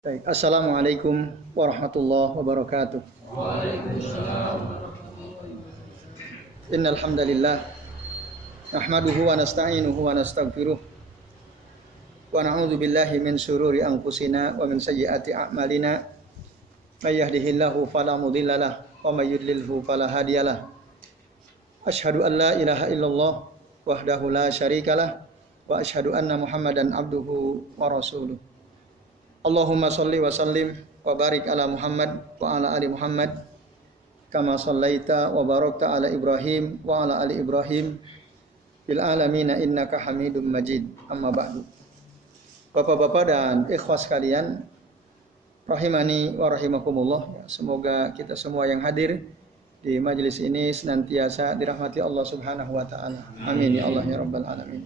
Baik, Assalamualaikum warahmatullahi wabarakatuh. Waalaikumsalam. Innal hamdalillah nahmaduhu wa nasta'inuhu wa nastaghfiruh wa na'udzu billahi min syururi anfusina wa min sayyiati a'malina. May yahdihillahu fala mudhillalah wa may yudlilhu fala hadiyalah. Asyhadu an la ilaha illallah wahdahu la syarikalah wa asyhadu anna Muhammadan abduhu wa rasuluh. Allahumma sholli wa sallim wa barik ala Muhammad wa ala ali Muhammad kama shallaita wa barakta ala Ibrahim wa ala ali Ibrahim fil alamin innaka Hamidum Majid. Amma ba'du. Bapak-bapak dan ikhwas sekalian, rahimani wa rahimakumullah. Semoga kita semua yang hadir di majelis ini senantiasa dirahmati Allah Subhanahu wa taala. Amin ya Allah ya rabbal alamin.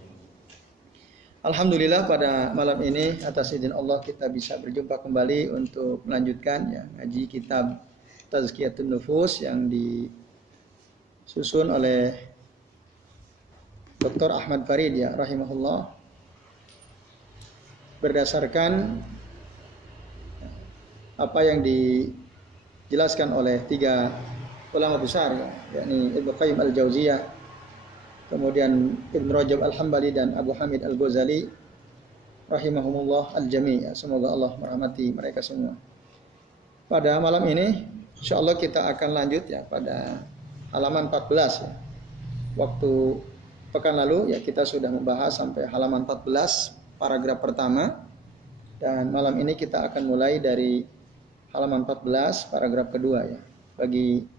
Alhamdulillah pada malam ini atas izin Allah kita bisa berjumpa kembali untuk melanjutkan ngaji kitab Tazkiyatun Nufus yang disusun oleh Dr. Ahmad Farid rahimahullah, berdasarkan apa yang dijelaskan oleh tiga ulama besar, yakni Ibnu Qayyim Al-Jauziyah, kemudian Ibn Rajab Al-Hambali dan Abu Hamid Al-Ghazali rahimahumullah al-jami'. Semoga Allah merahmati mereka semua. Pada malam ini insyaallah kita akan lanjut pada halaman 14 Waktu pekan lalu kita sudah membahas sampai halaman 14 paragraf pertama, dan malam ini kita akan mulai dari halaman 14 paragraf kedua Bagi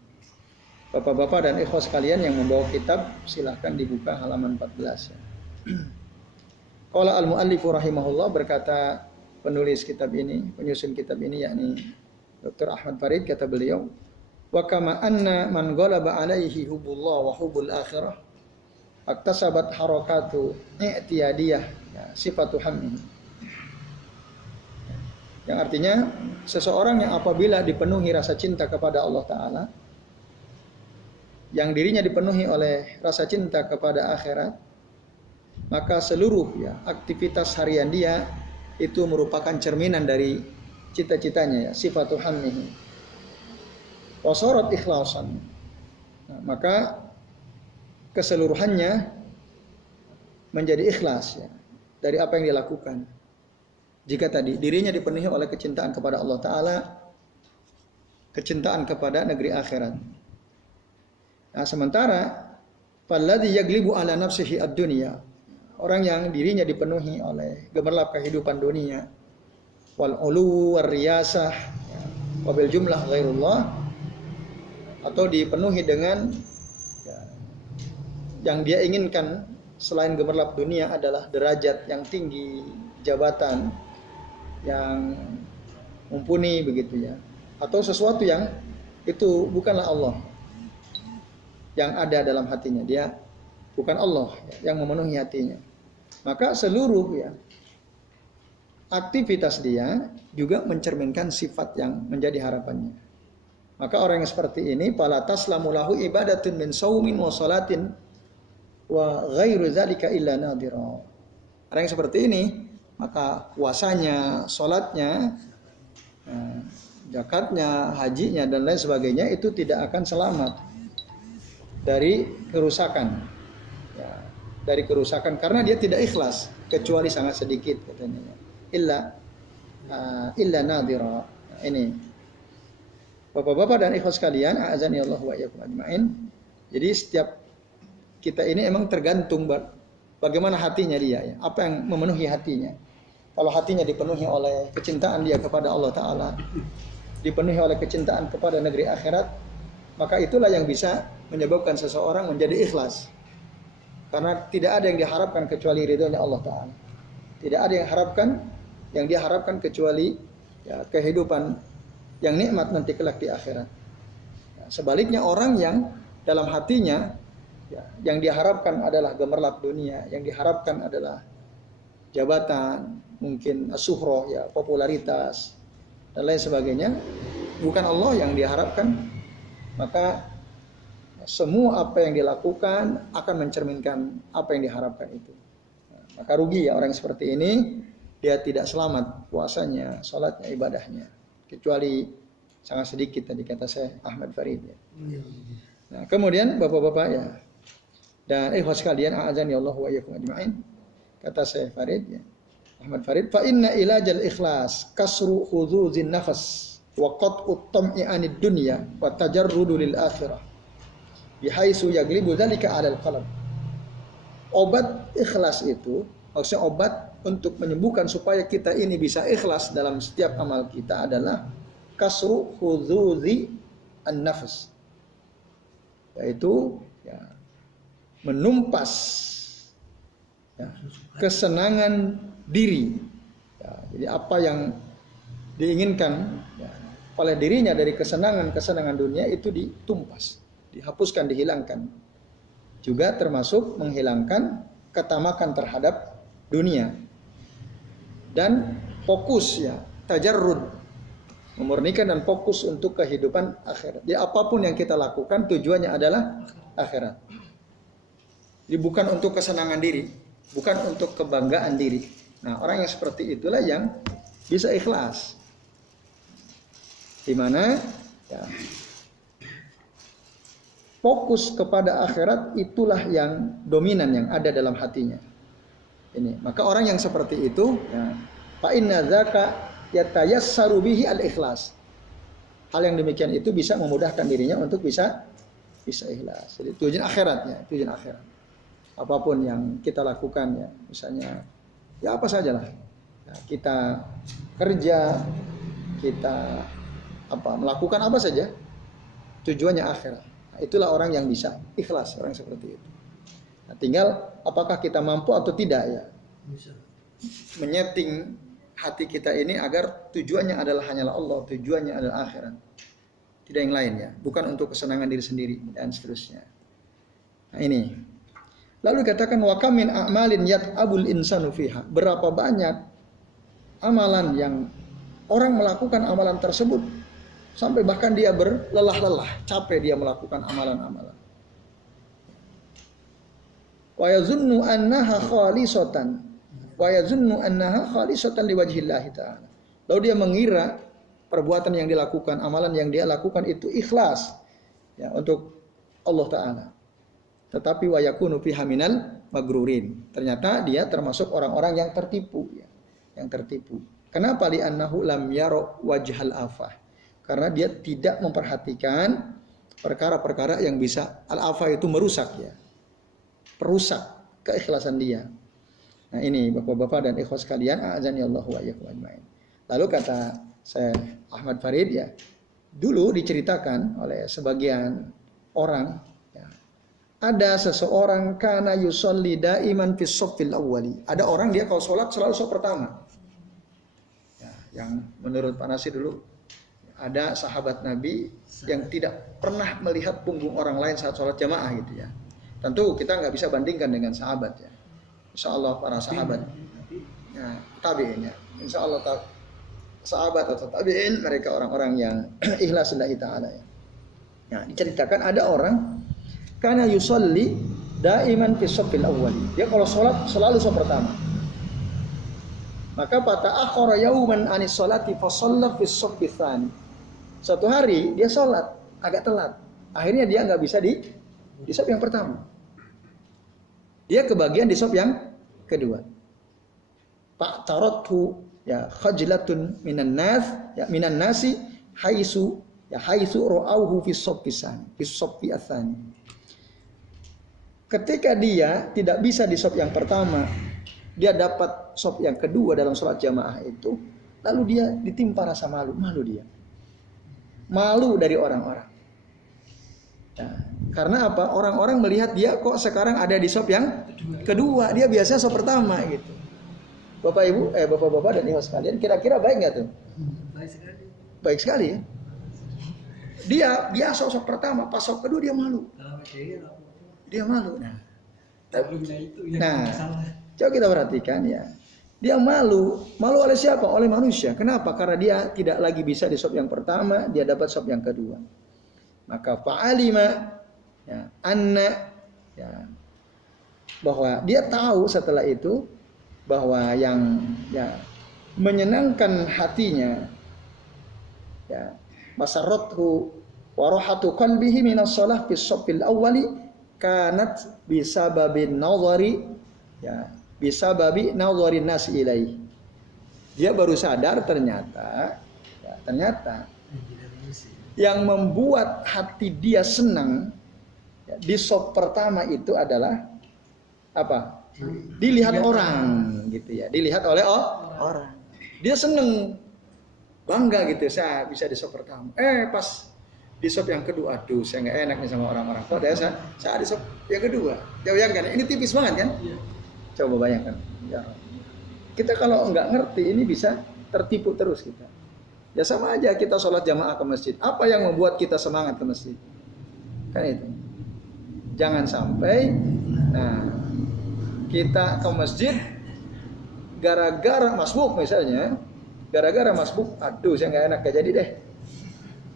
Bapak-bapak dan ikhwas sekalian yang membawa kitab, silahkan dibuka halaman 14 Qala al-muallifu rahimahullah, berkata penulis kitab ini, penyusun kitab ini, yakni Dr. Ahmad Farid, kata beliau, wa kama anna man ghalaba alaihi hubbullah wa hubbul akhirah aktasabat harakatu i'tiyadiyah sifatu hammihi. Yang artinya seseorang yang apabila dipenuhi rasa cinta kepada Allah Ta'ala, yang dirinya dipenuhi oleh rasa cinta kepada akhirat, maka seluruh aktivitas harian dia itu merupakan cerminan dari cita-citanya, sifatu hammihi wasorot ikhlasan. Maka keseluruhannya menjadi ikhlas dari apa yang dilakukan. Jika tadi dirinya dipenuhi oleh kecintaan kepada Allah Ta'ala, kecintaan kepada negeri akhirat. Nah, sementara falladzi yaglibu ala nafsihi ad-dunya, orang yang dirinya dipenuhi oleh gemerlap kehidupan dunia, wal ulu war riyasah wa bil jumlah ghairullah, atau dipenuhi dengan yang dia inginkan selain gemerlap dunia adalah derajat yang tinggi, jabatan yang mumpuni begitu atau sesuatu yang itu bukanlah Allah yang ada dalam hatinya, dia bukan Allah yang memenuhi hatinya, maka seluruh aktivitas dia juga mencerminkan sifat yang menjadi harapannya. Maka orang yang seperti ini fala taslamu lahu ibadatun min saumin wa salatin wa ghairu dzalika illa nadhira. Orang yang seperti ini, maka puasanya, salatnya, zakatnya, hajinya dan lain sebagainya itu tidak akan selamat dari kerusakan, dari kerusakan karena dia tidak ikhlas, kecuali sangat sedikit katanya. Illa nadhira. Ini Bapak-bapak dan ikhwas sekalian, a'azani Allah wa iyyakum ajmain. Jadi setiap kita ini emang tergantung bagaimana hatinya dia, apa yang memenuhi hatinya. Kalau hatinya dipenuhi oleh kecintaan dia kepada Allah Ta'ala, dipenuhi oleh kecintaan kepada negeri akhirat, maka itulah yang bisa menyebabkan seseorang menjadi ikhlas. Karena tidak ada yang diharapkan kecuali ridhonya Allah Ta'ala. Tidak ada yang diharapkan kecuali kehidupan yang nikmat nanti kelak di akhirat. Sebaliknya orang yang dalam hatinya yang diharapkan adalah gemerlap dunia, yang diharapkan adalah jabatan, mungkin suhroh, popularitas dan lain sebagainya, bukan Allah yang diharapkan, maka semua apa yang dilakukan akan mencerminkan apa yang diharapkan itu. Maka rugi orang seperti ini dia tidak selamat puasanya, sholatnya, ibadahnya, kecuali sangat sedikit tadi kata saya Ahmad Farid ya. Nah, kemudian bapak-bapak ya dan ikhwas sekalian, a'adzani Allah wa iyyakum ajma'in, kata saya Farid ya, Ahmad Farid, fa inna ilajal ikhlas kasru huzuzin nafas wa qat'ut tam'i 'anid dunya wa tajarrudu lil akhirah bihaitsu yaglibu dzalika 'alal qalb. Obat ikhlas itu, maksudnya obat untuk menyembuhkan supaya kita ini bisa ikhlas dalam setiap amal kita adalah kasru huzuzi an-nafs, yaitu ya, menumpas ya, kesenangan diri. Ya, jadi apa yang diinginkan ya, oleh dirinya dari kesenangan dunia itu ditumpas, dihapuskan, dihilangkan. Juga termasuk menghilangkan ketamakan terhadap dunia dan fokus ya, tajarrud, memurnikan dan fokus untuk kehidupan akhirat. Jadi apapun yang kita lakukan tujuannya adalah akhirat. Jadi bukan untuk kesenangan diri, bukan untuk kebanggaan diri. Nah, orang yang seperti itulah yang bisa ikhlas. Di mana ya, fokus kepada akhirat itulah yang dominan yang ada dalam hatinya. Ini, maka orang yang seperti itu ya, fa inna dzaka yatayassaru bihi al-ikhlas. Hal yang demikian itu bisa memudahkan dirinya untuk bisa ikhlas. Jadi tujuan akhiratnya, tujuan akhirat. Apapun yang kita lakukan ya, misalnya ya apa sajalah. Ya, kita kerja, kita melakukan apa saja, tujuannya akhirat. Nah, itulah orang yang bisa ikhlas, orang seperti itu. Nah, tinggal apakah kita mampu atau tidak ya. Menyeting hati kita ini agar tujuannya adalah hanyalah Allah, tujuannya adalah akhirat. Tidak yang lain ya, bukan untuk kesenangan diri sendiri dan seterusnya. Nah, ini. Lalu dikatakan wa kam min a'malin yat'abul insanu fiha. Berapa banyak amalan yang orang melakukan amalan tersebut sampai bahkan dia berlelah-lelah, capek dia melakukan amalan-amalan. Wa yazunnu annaha khalisatan. Wa yazunnu annaha khalisatan liwajhillah ta'ala. Lalu dia mengira perbuatan yang dilakukan, amalan yang dia lakukan itu ikhlas ya untuk Allah Ta'ala. Tetapi wa yakunu fiha minal magrurin. Ternyata dia termasuk orang-orang yang tertipu ya. Yang tertipu. Kenapa? Li'annahu lam yara wajhal afah. Karena dia tidak memperhatikan perkara-perkara yang bisa al-afah itu merusak ya. Perusak keikhlasan dia. Nah, ini Bapak-bapak dan ikhwas sekalian, a'adzani Allah wa iyyakum ajmain. Lalu kata saya Ahmad Farid ya, dulu diceritakan oleh sebagian orang ya, ada seseorang kana yusolli daiman fis shaffil awwali. Ada orang dia kalau sholat selalu shaf pertama. Ya, yang menurut Pak Nasir dulu ada sahabat Nabi yang tidak pernah melihat punggung orang lain saat sholat jamaah gitu ya. Tentu kita nggak bisa bandingkan dengan sahabat ya. Insya Allah para sahabat, ya, tabi'in ya. Insya Allah sahabat atau tabi'in mereka orang-orang yang ikhlas lillahi ta'ala ya. Nah, diceritakan ada orang karena yusolli daiman fi shaffil awwali. Dia kalau sholat selalu shaf pertama. Maka fata'akhkhara yauman anis sholati fa shalla fi shaffil tsani. Suatu hari dia sholat agak telat. Akhirnya dia nggak bisa di shaf yang pertama. Dia kebagian di shaf yang kedua. Pak tarothu ya khajlatun minan nas ya minan nasi haitsu ra'auhu fi shaffi tsani. Ketika dia tidak bisa di shaf yang pertama, dia dapat shaf yang kedua dalam sholat jamaah itu, lalu dia ditimpa rasa malu dia. Malu dari orang-orang. Nah, karena apa? Orang-orang melihat dia kok sekarang ada di shaf yang kedua, dia biasanya shaf pertama gitu. Bapak Ibu, Bapak-bapak dan ibu sekalian, kira-kira baik nggak tuh? Baik sekali. Baik sekali ya. Dia biasa shaf pertama, pas shaf kedua dia malu. Dia malu. Nah, coba kita perhatikan ya. Dia malu oleh siapa? Oleh manusia. Kenapa? Karena dia tidak lagi bisa di shaf yang pertama, dia dapat shaf yang kedua. Maka fa'alima ya, anna ya, bahwa dia tahu setelah itu bahwa yang menyenangkan hatinya masarrathu wa rahatu qalbihi minas shalah fi shaffil awwali kanat bisababin nadhari bisababi nadhari nas ilaihi. Dia baru sadar ternyata yang membuat hati dia senang di shaf pertama itu adalah apa? Dilihat orang gitu ya, dilihat oleh orang. Dia seneng, bangga gitu, saya bisa di shaf pertama. Pas di shaf yang kedua, aduh saya nggak enak nih sama orang-orang. Kok saya di shaf yang kedua? Bayangkan, ini tipis banget kan? Coba bayangkan. Ya. Kita kalau nggak ngerti ini bisa tertipu terus kita. Ya sama aja kita sholat jamaah ke masjid. Apa yang membuat kita semangat ke masjid? Kan itu. Jangan sampai, kita ke masjid gara-gara masbuk misalnya, aduh saya nggak enak, gak jadi deh.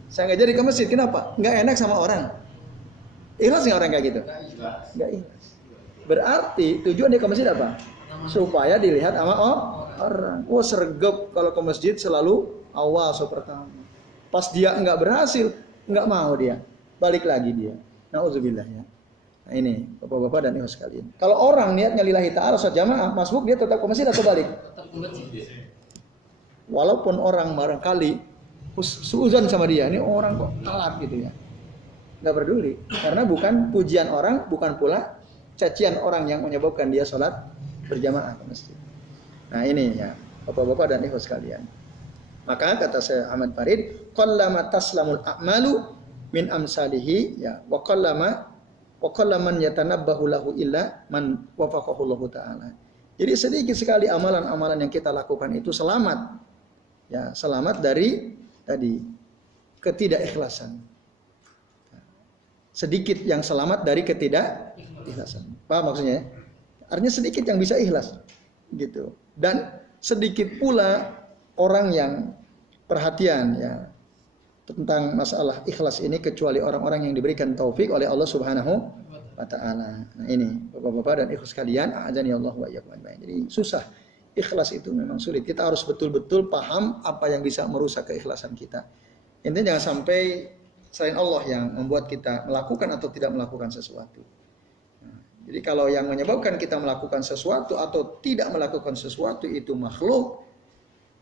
Saya nggak jadi ke masjid, kenapa? Nggak enak sama orang. Ikhlas nggak orang kayak gitu? Nggak ikhlas. Berarti tujuan dia ke masjid apa? Supaya dilihat sama orang. Sergap kalau ke masjid selalu awal pertama. Pas dia nggak berhasil, nggak mau dia, balik lagi dia. Nauzubillah ya. Nah ini bapak-bapak dan ibu sekalian. Kalau orang niatnya lillahi ta'ala sholat jamaah, masbuk dia tetap ke masjid atau balik? Tetap ke masjid. Walaupun orang barangkali suuzon sama dia, ini orang kok telat gitu ya. Nggak peduli, karena bukan pujian orang, bukan pula cacian orang yang menyebabkan dia sholat berjamaah ke masjid. Nah ini ya bapak-bapak dan ibu sekalian. Maka kata saya Ahmad Farid, qallama taslamul a'malu min amsalihi ya wa qallaman yatanabbahu lahu illa man wafaqahu Allah taala. Jadi sedikit sekali amalan-amalan yang kita lakukan itu selamat. Ya, selamat dari tadi ketidakikhlasan. Sedikit yang selamat dari ketidakikhlasan. Paham maksudnya? Artinya sedikit yang bisa ikhlas. Gitu. Dan sedikit pula orang yang perhatian ya tentang masalah ikhlas ini kecuali orang-orang yang diberikan taufik oleh Allah Subhanahu wa taala. Nah, ini Bapak-bapak dan ibu sekalian, a'adzani Allah wa iyyakum ajmain. Jadi susah. Ikhlas itu memang sulit. Kita harus betul-betul paham apa yang bisa merusak keikhlasan kita. Intinya jangan sampai selain Allah yang membuat kita melakukan atau tidak melakukan sesuatu. Nah, jadi kalau yang menyebabkan kita melakukan sesuatu atau tidak melakukan sesuatu itu makhluk,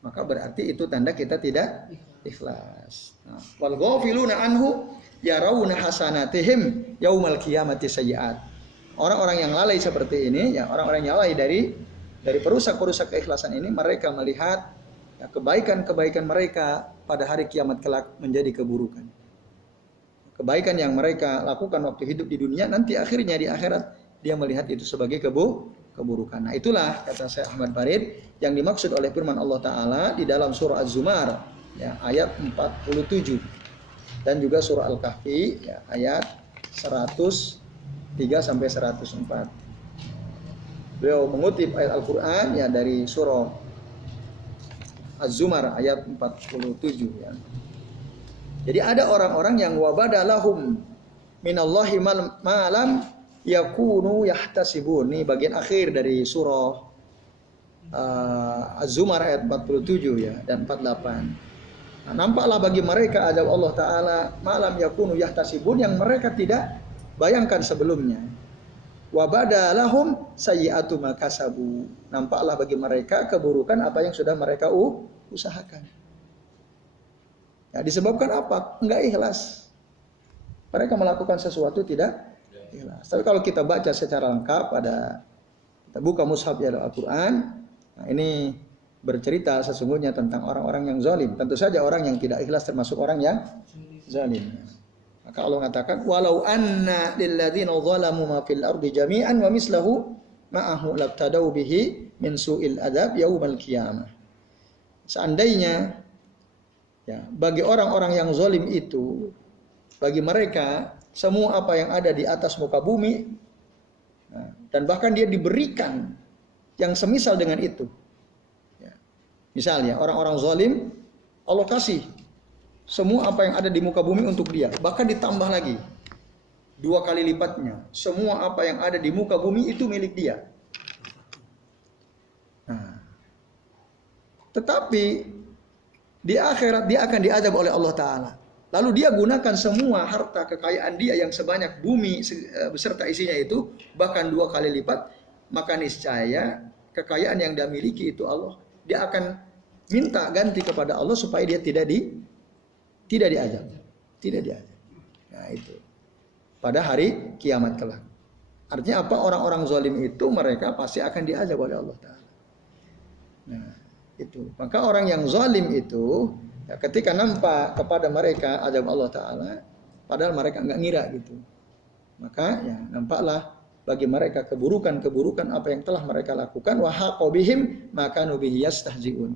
maka berarti itu tanda kita tidak ikhlas. Wal ghafiluna anhu yarawna hasanatihim yaumal qiyamati sayyi'at. Orang-orang yang lalai seperti ini, ya orang-orang yang lalai dari perusak-perusak keikhlasan ini, mereka melihat ya, kebaikan-kebaikan mereka pada hari kiamat kelak menjadi keburukan. Kebaikan yang mereka lakukan waktu hidup di dunia, nanti akhirnya di akhirat dia melihat itu sebagai keburukan. Nah itulah kata saya Ahmad Farid yang dimaksud oleh firman Allah Ta'ala di dalam surah Az-Zumar ya, ayat 47 dan juga surah Al-Kahfi ya, ayat 103 sampai 104. Beliau mengutip ayat Al-Quran ya dari surah Az-Zumar ayat 47 ya. Jadi ada orang-orang yang wabadalahum minallahi malam yakunu yahtasibun. Ini bagian akhir dari surah Az-Zumar ayat 47 ya dan 48. Nah, nampaklah bagi mereka azab Allah Ta'ala malam yakunu yahtasibun yang mereka tidak bayangkan sebelumnya. Wabadalahum sayyi'atu makasabu. Nampaklah bagi mereka keburukan apa yang sudah mereka usahakan. Ya, disebabkan apa? Enggak ikhlas. Mereka melakukan sesuatu tidak ikhlas. Tapi kalau kita baca secara lengkap kita buka mushaf ya Al-Quran, nah ini bercerita sesungguhnya tentang orang-orang yang zalim. Tentu saja orang yang tidak ikhlas termasuk orang yang zalim. Maka Allah mengatakan walau anna lil ladzina zalamu ma fil ardi jami'an wa mislahu ma'ahu labtadau bihi min su'il adzab yaumal qiyamah. Seandainya ya bagi orang-orang yang zalim itu, bagi mereka semua apa yang ada di atas muka bumi nah, dan bahkan dia diberikan yang semisal dengan itu. Ya. Misalnya orang-orang zalim Allah kasih semua apa yang ada di muka bumi untuk dia, bahkan ditambah lagi 2 kali lipatnya. Semua apa yang ada di muka bumi itu milik dia. Tetapi di akhirat dia akan diazab oleh Allah Ta'ala. Lalu dia gunakan semua harta kekayaan dia yang sebanyak bumi beserta isinya itu, bahkan 2 kali lipat, maka niscaya kekayaan yang dia miliki itu Allah, dia akan minta ganti kepada Allah supaya dia tidak diazab. Tidak diazab. Nah itu. Pada hari kiamat kelak. Artinya apa? Orang-orang zalim itu mereka pasti akan diazab oleh Allah Ta'ala. Nah itu. Maka orang yang zalim itu ya, ketika nampak kepada mereka azab Allah Ta'ala, padahal mereka enggak ngira gitu. Maka ya nampaklah bagi mereka keburukan-keburukan apa yang telah mereka lakukan. Wa haqobihim maka nubihi yastahzi'un.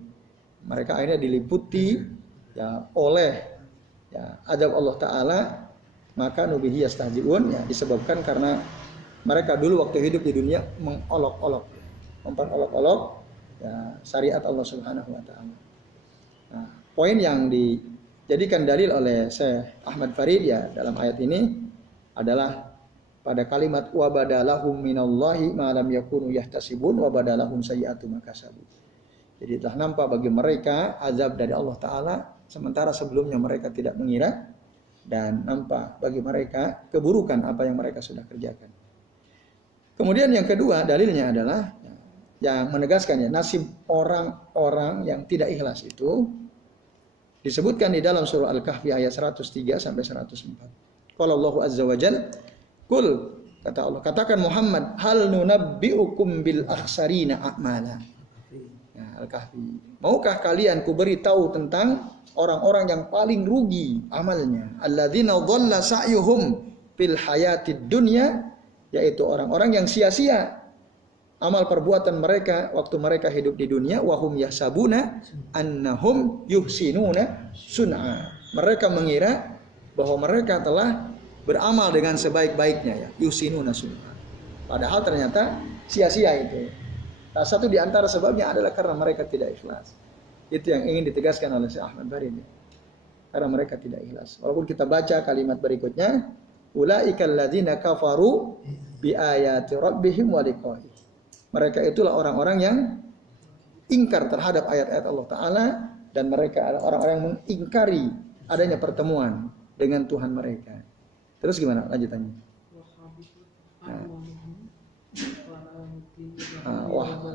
Mereka akhirnya diliputi ya oleh ya azab Allah Ta'ala, maka nubihi yastahzi'un ya disebabkan karena mereka dulu waktu hidup di dunia mengolok-olok, memperolok-olok ya syariat Allah Subhanahu wa taala. Nah, poin yang dijadikan dalil oleh Syekh Ahmad Farid ya dalam ayat ini adalah pada kalimat wa badalahum minallahi ma lam yakunu yahtasibun wa badalahum sayyi'atu ma kasabu. Jadi telah nampak bagi mereka azab dari Allah Ta'ala sementara sebelumnya mereka tidak mengira, dan nampak bagi mereka keburukan apa yang mereka sudah kerjakan. Kemudian yang kedua dalilnya adalah yang menegaskannya nasib orang-orang yang tidak ikhlas itu disebutkan di dalam surah Al-Kahfi ayat 103 sampai 104. Qala Allahu azza wa jalla, "Qul," kata Allah, katakan Muhammad, "hal nunabbiukum bil akhsarina a'mala." Ya, Al-Kahfi. Maukah kalian kuberi tahu tentang orang-orang yang paling rugi amalnya? Alladzina dhalla sa'yuhum fil hayatid dunya, yaitu orang-orang yang sia-sia amal perbuatan mereka waktu mereka hidup di dunia. Wahum yahsabuna annahum yuhsinuna sun'a. Mereka mengira bahwa mereka telah beramal dengan sebaik-baiknya ya, yuhsinuna sun'a. Padahal ternyata sia-sia itu. Nah, satu di antara sebabnya adalah karena mereka tidak ikhlas. Itu yang ingin ditegaskan oleh Syekh Ahmad Farid. Karena mereka tidak ikhlas. Walaupun kita baca kalimat berikutnya, ulaikal ladzina kafaru bi ayati rabbihim wa liqa'i. Mereka itulah orang-orang yang ingkar terhadap ayat-ayat Allah Ta'ala, dan mereka adalah orang-orang yang mengingkari adanya pertemuan dengan Tuhan mereka. Terus gimana lanjutannya?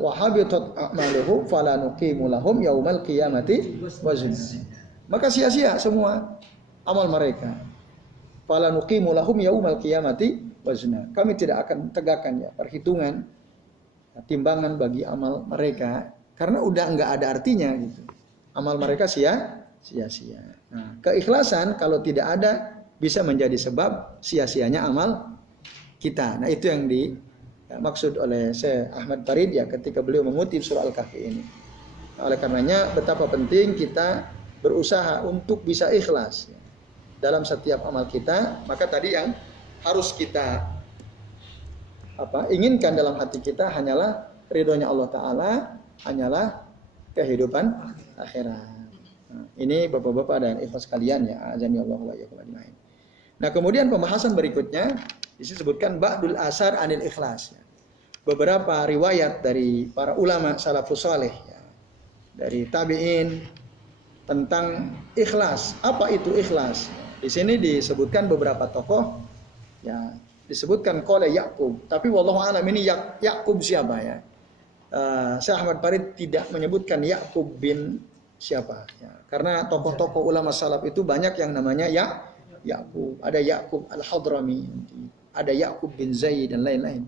Wa habitat a'maluhum fala nuqimu lahum yaumal qiyamati wazna. Maka sia-sia semua amal mereka. Fala nuqimu lahum yaumal qiyamati wazna. Kami tidak akan tegakkan ya perhitungan, timbangan bagi amal mereka karena udah enggak ada artinya gitu. Amal mereka sia-sia. Nah, keikhlasan kalau tidak ada bisa menjadi sebab sia-sianya amal kita. Nah, itu yang maksud oleh Syekh Ahmad Farid ya ketika beliau mengutip surah Al-Kahfi ini. Oleh karenanya betapa penting kita berusaha untuk bisa ikhlas ya, dalam setiap amal kita. Maka tadi yang harus kita inginkan dalam hati kita hanyalah ridhonya Allah Ta'ala, hanyalah kehidupan akhirat. Nah, ini bapak-bapak dan ikhlas sekalian ya, azani Allah wa iyyakum ajmain. Nah, kemudian pembahasan berikutnya disebutkan ba'dul asar anil ikhlas. Beberapa riwayat dari para ulama salafus saleh ya, dari tabi'in tentang ikhlas. Apa itu ikhlas? Di sini disebutkan beberapa tokoh ya, disebutkan qala Yaqub, tapi wallahu a'lam ini Yaqub siapa ya? Syekh Ahmad Farid tidak menyebutkan Yaqub bin siapa ya. Karena tokoh-tokoh ulama salaf itu banyak yang namanya Yaqub. Ada Yaqub Al-Hadrami, ada Yaqub bin Zaid dan lain-lain.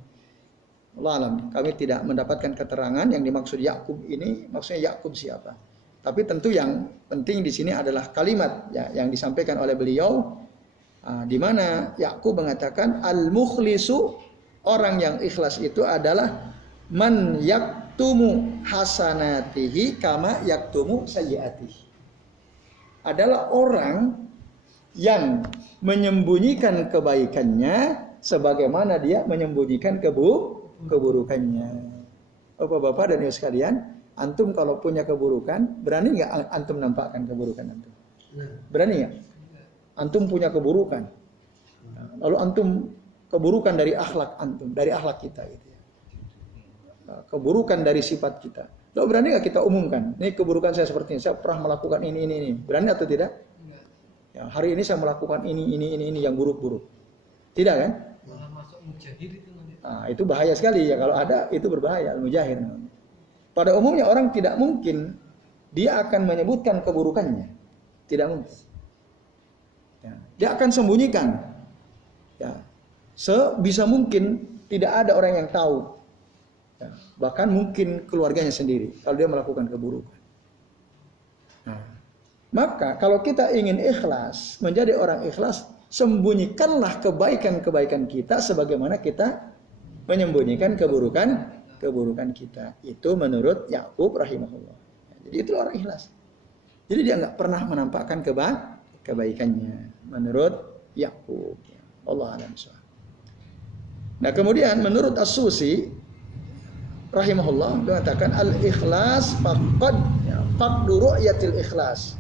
Allah alam, kami tidak mendapatkan keterangan yang dimaksud Yaqub ini maksudnya Yaqub siapa. Tapi tentu yang penting di sini adalah kalimat ya, yang disampaikan oleh beliau, di mana Yaqub mengatakan al-mukhlisu, orang yang ikhlas itu adalah man yaktumu hasanatihi kama yaktumu sayyiatihi. Adalah orang yang menyembunyikan kebaikannya sebagaimana dia menyembunyikan keburukannya. Bapak-bapak dan ibu sekalian, antum kalau punya keburukan, berani nggak antum nampakkan keburukan antum? Berani nggak? Antum punya keburukan, lalu antum keburukan dari akhlak antum, dari akhlak kita gitu ya. Keburukan dari sifat kita. Lo berani nggak kita umumkan? Ini keburukan saya seperti ini. Saya pernah melakukan ini. Berani atau tidak? Ya, hari ini saya melakukan ini yang buruk-buruk. Tidak kan? Malah masuk mujahid itu nanti. Nah, itu bahaya sekali ya. Kalau ada itu berbahaya. Mujahid. Pada umumnya orang tidak mungkin dia akan menyebutkan keburukannya. Tidak mungkin. Ya, dia akan sembunyikan. Ya, sebisa mungkin tidak ada orang yang tahu. Ya, bahkan mungkin keluarganya sendiri kalau dia melakukan keburukan. Nah, maka kalau kita ingin ikhlas, menjadi orang ikhlas, sembunyikanlah kebaikan-kebaikan kita sebagaimana kita menyembunyikan keburukan kita. Itu menurut Ya'qub rahimahullah. Jadi itu orang ikhlas. Jadi dia nggak pernah menampakkan kebaikannya menurut Ya'qub. Allah a'lam bishawab. Nah, kemudian menurut As-Susi rahimahullah mengatakan al-ikhlas faqdu ru'yatil ikhlas.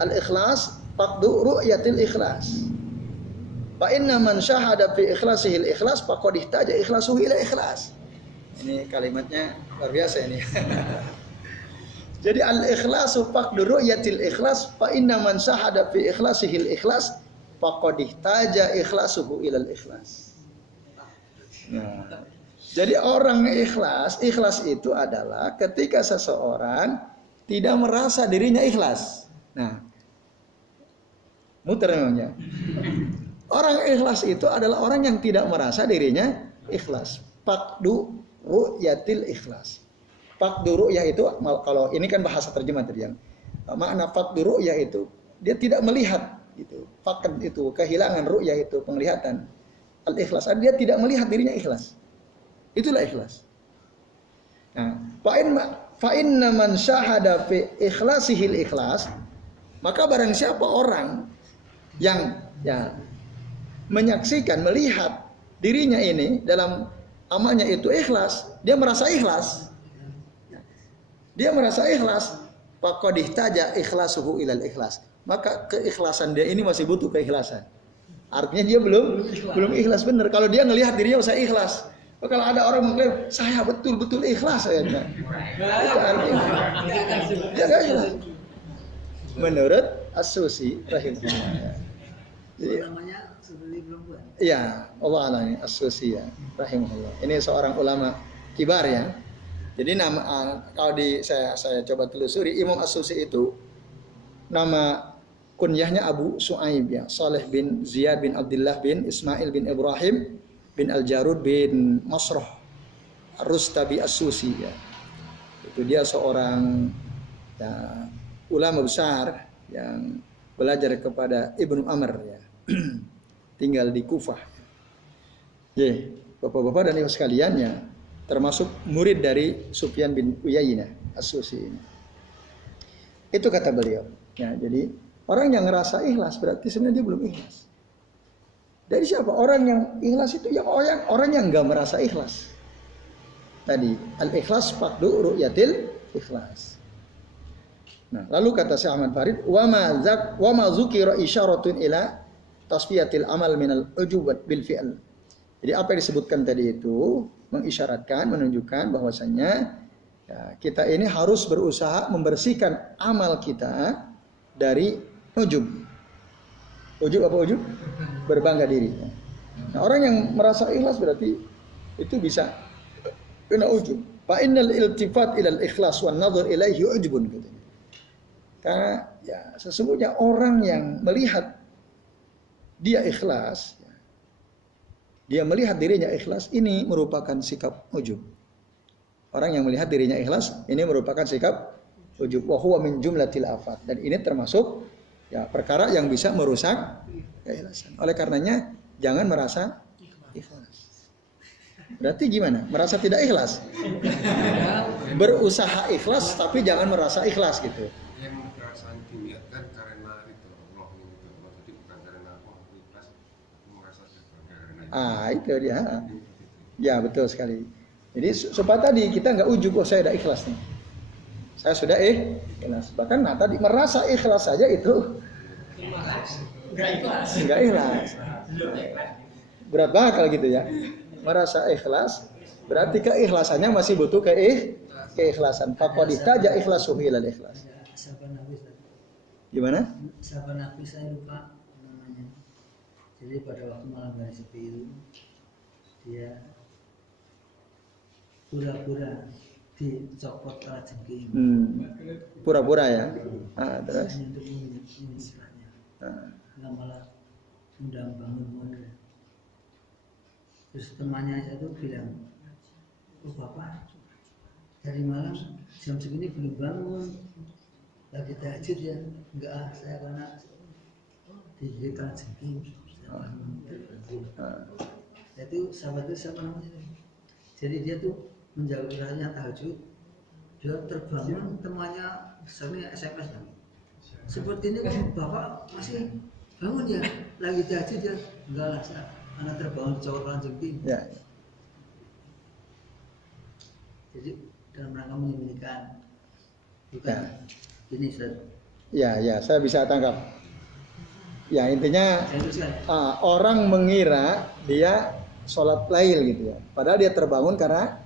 Al-ikhlas faqdu ru'yatil ikhlas. Fa inna man syahada fi ikhlasihi al-ikhlas faqad ihtaja ikhlasuhu ila ikhlas. Ini kalimatnya luar biasa ini. Jadi al-ikhlasu faqdu ru'yatil ikhlas fa inna man syahada fi ikhlasihi al-ikhlas faqad ihtaja ikhlasuhu ila ikhlas. Nah, jadi orang ikhlas itu adalah ketika seseorang tidak merasa dirinya ikhlas. Nah, muter namanya. Orang ikhlas itu adalah orang yang tidak merasa dirinya ikhlas. Faqdu ru'yatil ikhlas. Faqdu ru'yah itu, kalau ini kan bahasa terjemah tadi yang makna faqdu ru'yah itu dia tidak melihat gitu. Faqd itu kehilangan, ru'yah itu penglihatan. Al-ikhlas dia tidak melihat dirinya ikhlas. Itulah ikhlas. Nah, fa inna man syahada fi ikhlasihil ikhlas, maka barang siapa orang yang menyaksikan, melihat dirinya ini dalam amalnya itu ikhlas, dia merasa ikhlas. Dia merasa ikhlas, faqad ihtaja ikhlasuhu ilal ikhlas. Maka keikhlasan dia ini masih butuh keikhlasan. Artinya dia belum ikhlas benar. Kalau dia ngelihat dirinya saya ikhlas. Kalau ada orang mengklaim saya betul-betul ikhlas saya. Itu artinya dia enggak ikhlas. Menurut As-Susi rahimahullah. Jadi namanya seperti perempuan. Iya, Allah alami As-Susi ya rahimahullah. Ini seorang ulama kibar ya. Jadi nama kalau saya coba telusuri Imam As-Susi itu nama kunyahnya Abu Su'aib ya, Saleh bin Ziyad bin Abdullah bin Ismail bin Ibrahim bin Al-Jarud bin Masrah Ar-Rustabi As-Susi ya. Itu dia seorang ya, ulama besar yang belajar kepada Ibnu Amr ya. Tinggal di Kufah. Ya, Bapak-bapak dan Ibu sekalian ya, termasuk murid dari Sufyan bin Uyainah As-Susi ini. Itu kata beliau. Ya, jadi orang yang ngerasa ikhlas berarti sebenarnya dia belum ikhlas. Dari siapa? Orang yang ikhlas itu yang orang yang enggak merasa ikhlas. Tadi al-ikhlas faqdu ru'yatil ikhlas. Nah, lalu kata Syekh Ahmad Farid, wa ma dzukira isyaratun ila tasfiyatil amal minal ujubat bil fi'l. Jadi apa yang disebutkan tadi itu mengisyaratkan, menunjukkan bahwasanya ya, kita ini harus berusaha membersihkan amal kita dari ujub. Ujub apa ujub? Berbangga diri. Nah, orang yang merasa ikhlas berarti itu bisa kena ujub. Fa innal iltifat ilal ikhlas wan nadhar ilaihi ujbun katanya. Karena ya sesungguhnya orang yang melihat dia ikhlas, dia melihat dirinya ikhlas, ini merupakan sikap ujub. Orang yang melihat dirinya ikhlas, ini merupakan sikap ujub. Wa huwa min jumlatil afat. Dan ini termasuk ya perkara yang bisa merusak keikhlasan. Oleh karenanya jangan merasa ikhlas. Berarti gimana? Merasa tidak ikhlas? Berusaha ikhlas tapi jangan merasa ikhlas gitu. Yang perasaan diniatkan karena itu Allah itu, maksudnya bukan karena aku ikhlas, aku merasa karena itu dia. Ya betul sekali. Jadi supaya tadi kita nggak ujub, oh saya udah ikhlas nih. Saya sudah ikhlas. Bahkan tadi merasa ikhlas saja itu nggak ikhlas. Berat banget kalau gitu ya. Merasa ikhlas berarti keikhlasannya masih butuh keikhlasan. Faqad ihtaja ikhlasuhu ilal ikhlas. Ada sahabat Nabi Ustaz. Gimana? Sahabat Nabi saya lupa namanya. Jadi pada waktu malam hari sepi itu dia pura-pura dicopot kalajengking. Pura-pura ya. Terus. Hanya untuk menyembahnya. Nggak malah undang bangun. Terus temannya itu bilang, oh bapak dari malam jam segini belum bangun, lagi tahajud ya? Enggak, saya karena digigit kalajengking. Itu sahabat itu siapa namanya? Jadi dia tuh menjauh kiranya tahajud, dia terbangun temannya sering SMS kan. Seperti ini kok bapak masih bangun ya? Lagi tahajud ya? Enggak lah, anak terbangun cowok kalajengking. Ya. Jadi dalam rangka menyembunyikan, bukan ini Ustaz. Ya, saya bisa tangkap. Ya intinya Saya teruskan. orang mengira dia sholat lail gitu ya. Padahal dia terbangun karena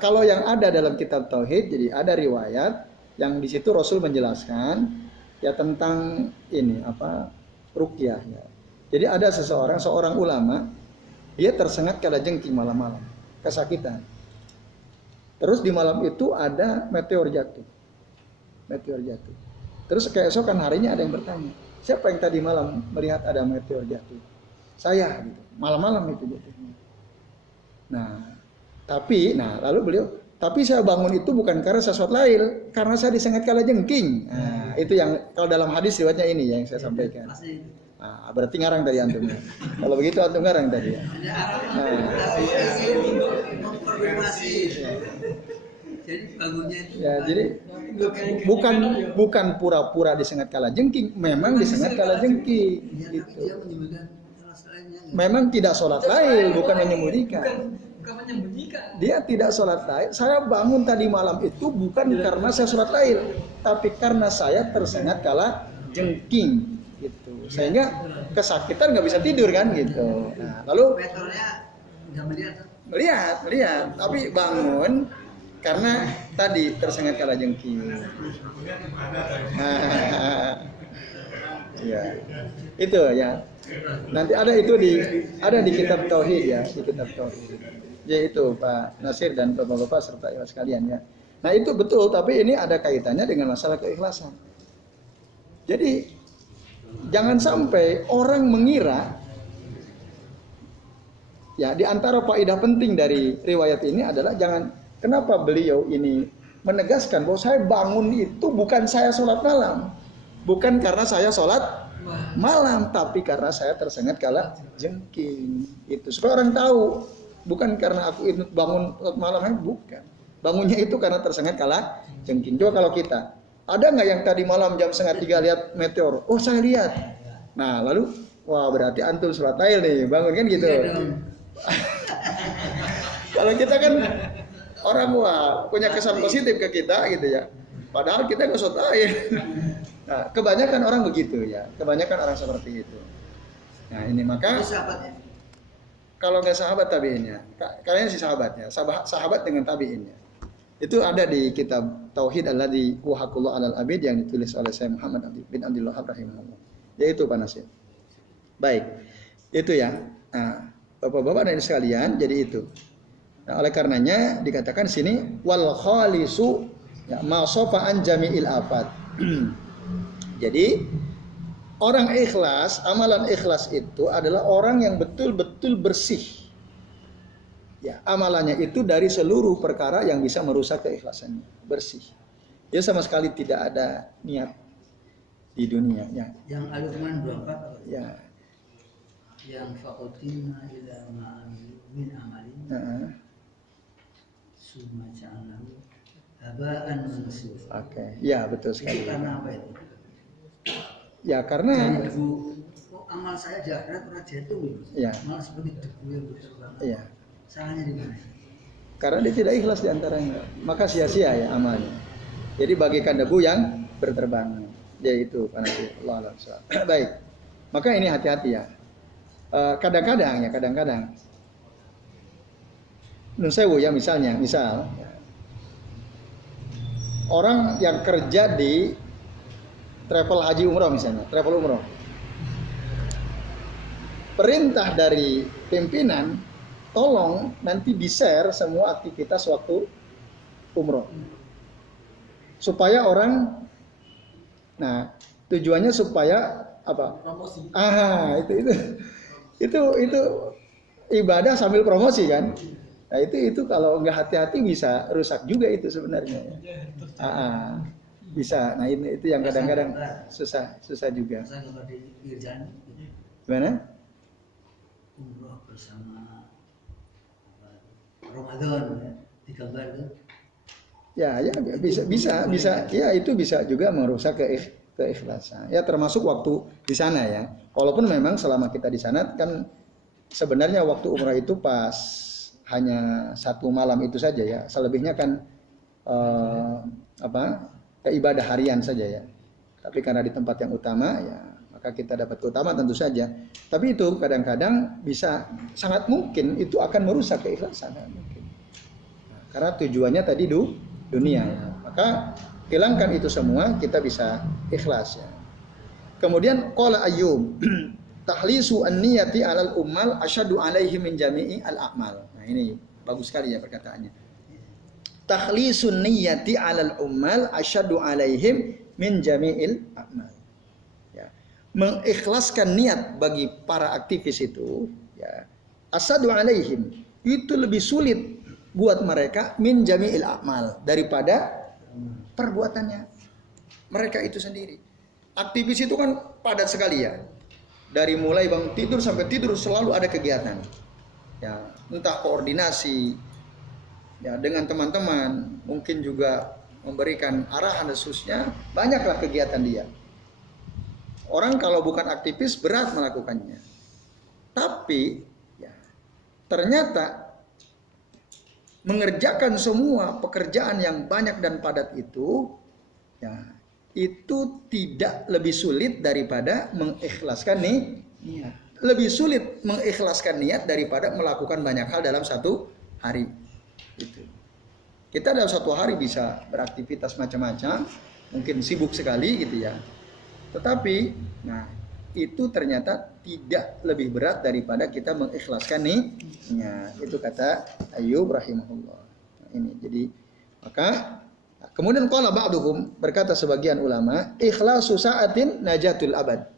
kalau yang ada dalam kitab tauhid, jadi ada riwayat yang di situ Rasul menjelaskan ya tentang ini ruqyah ya. Jadi ada seorang ulama, dia tersengat kalajengking malam-malam, kesakitan. Terus di malam itu ada meteor jatuh. Terus keesokan harinya ada yang bertanya, siapa yang tadi malam melihat ada meteor jatuh? Saya gitu. Malam-malam itu jatuhnya. Lalu beliau, tapi saya bangun itu bukan karena saya sholat lail, karena saya disengat kalajengking. Itu yang kalau dalam hadis riwayatnya ini yang saya sampaikan. Berarti ngarang tadi antum. Kalau begitu antum ngarang tadi ya. Mengkonfirmasi. Jadi bangunnya itu jadi bukan pura-pura disengat kalajengking, memang disengat kalajengking. Gitu. Dia menyembunyikan salah selainnya. Memang tidak sholat lail, bukan menyembunyikan. Bukan menyembunyikan. Dia tidak sholat lail. Saya bangun tadi malam itu bukan karena saya sholat lail, tapi karena saya tersengat kalajengking. Gitu. Sehingga kesakitan nggak bisa tidur kan gitu. Nah, lalu Meteornya nggak melihat, tapi bangun karena tadi tersengat kalajengking. Ya, itu ya. Nanti ada itu di kitab tauhid ya, di kitab tauhid. Yaitu Pak Nasir dan Bapak-bapak serta ibu sekalian ya. Nah itu betul, tapi ini ada kaitannya dengan masalah keikhlasan. Jadi jangan sampai orang mengira ya, di antara faedah penting dari riwayat ini adalah kenapa beliau ini menegaskan bahwa saya bangun itu bukan saya sholat malam, bukan karena saya sholat malam, tapi karena saya tersengat kalajengking. Itu supaya orang tahu, bukan karena aku itu bangun malam, bukan. Bangunnya itu karena tersengat kalajengking. Coba kalau kita, ada nggak yang tadi malam jam 2:30 lihat meteor? Oh saya lihat. Nah lalu, wah berarti antum sholat lail nih, bangun kan gitu. Kalau kita kan orang punya kesan positif ke kita gitu ya. Padahal kita nggak sholat lail. Nah, kebanyakan orang begitu ya. Kebanyakan orang seperti itu. Nah ini maka kalau nggak sahabat tabiinnya, kalian si sahabatnya, sahabat dengan tabiinnya. Itu ada di kitab Tauhid alladzi wahaqullah alal abid yang ditulis oleh Syekh Muhammad bin Abdul Wahhab rahimahullah. Yaitu Pak Nasir. Baik. Itu ya. Nah, Bapak-bapak dan sekalian, jadi itu. Nah, oleh karenanya dikatakan sini wal khalisu ya ma sofa an jami'il afat. Jadi orang ikhlas, amalan ikhlas itu adalah orang yang betul-betul bersih. Ya, amalannya itu dari seluruh perkara yang bisa merusak keikhlasannya, bersih. Dia sama sekali tidak ada niat di dunia. Ya. Yang Al-Luqman 24. Ya. Yang faqatina ila ma'amil min amalin. Summa ja'alahu haba'an mansura. Oke, ya betul sekali. Itu karena apa itu? Ya karena amal saya di akhirat pernah jatuh ya. Malah seperti debu yang berterbangan. Iya. Salahnya di mana? Karena dia tidak ikhlas di antaranya, maka sia-sia ya amalnya. Jadi bagikan debu yang berterbangan. Yaitu panasnya Allah SWT. Baik. Maka ini hati-hati ya. Kadang-kadang nun sewu ya misal orang yang kerja di travel haji umroh misalnya, travel umroh. Perintah dari pimpinan, tolong nanti di-share semua aktivitas waktu umroh. Supaya orang, nah tujuannya supaya apa? Promosi. Itu ibadah sambil promosi kan? Nah itu kalau nggak hati-hati bisa rusak juga itu sebenarnya. Bisa. Nah itu yang kadang-kadang susah juga. Saya gambar di pinggir jalan. Gimana? Umroh bersama Ramadan ya, digambar itu. Ya bisa. Ya itu bisa juga merusak keikhlasan. Ya termasuk waktu di sana ya. Walaupun memang selama kita di sana kan sebenarnya waktu umrah itu pas hanya 1 malam itu saja ya. Selebihnya kan ibadah harian saja ya. Tapi karena di tempat yang utama ya, maka kita dapat keutamaan tentu saja. Tapi itu kadang-kadang bisa sangat mungkin itu akan merusak keikhlasan. Mungkin. Nah, karena tujuannya tadi dunia ya. Maka hilangkan itu semua, kita bisa ikhlas ya. Kemudian qala Ayyub tahlisu an-niyati 'alal ummal asyaddu 'alaihi min jami'i al-a'mal. Nah, ini bagus sekali ya perkataannya. Takhlisun niyati 'alal ummal asyaddu 'alaihim min jami'il a'mal. Ya. Mengikhlaskan niat bagi para aktivis itu ya, asyaddu 'alaihim, itu lebih sulit buat mereka min jami'il a'mal, daripada perbuatannya mereka itu sendiri. Aktivis itu kan padat sekali ya. Dari mulai bangun tidur sampai tidur selalu ada kegiatan. Ya, entah koordinasi ya dengan teman-teman, mungkin juga memberikan arahan dan seterusnya, banyaklah kegiatan dia. Orang kalau bukan aktivis berat melakukannya. Tapi ya, ternyata mengerjakan semua pekerjaan yang banyak dan padat itu ya, itu tidak lebih sulit daripada mengikhlaskan niat. Lebih sulit mengikhlaskan niat daripada melakukan banyak hal dalam satu hari. Itu. Kita dalam satu hari bisa beraktivitas macam-macam, mungkin sibuk sekali gitu ya. Tetapi, nah itu ternyata tidak lebih berat daripada kita mengikhlaskan niat. Itu kata Ayyub rahimahullah. Nah, ini jadi maka kemudian qala ba'duhum, berkata sebagian ulama, ikhlasu sa'atin najatul abad.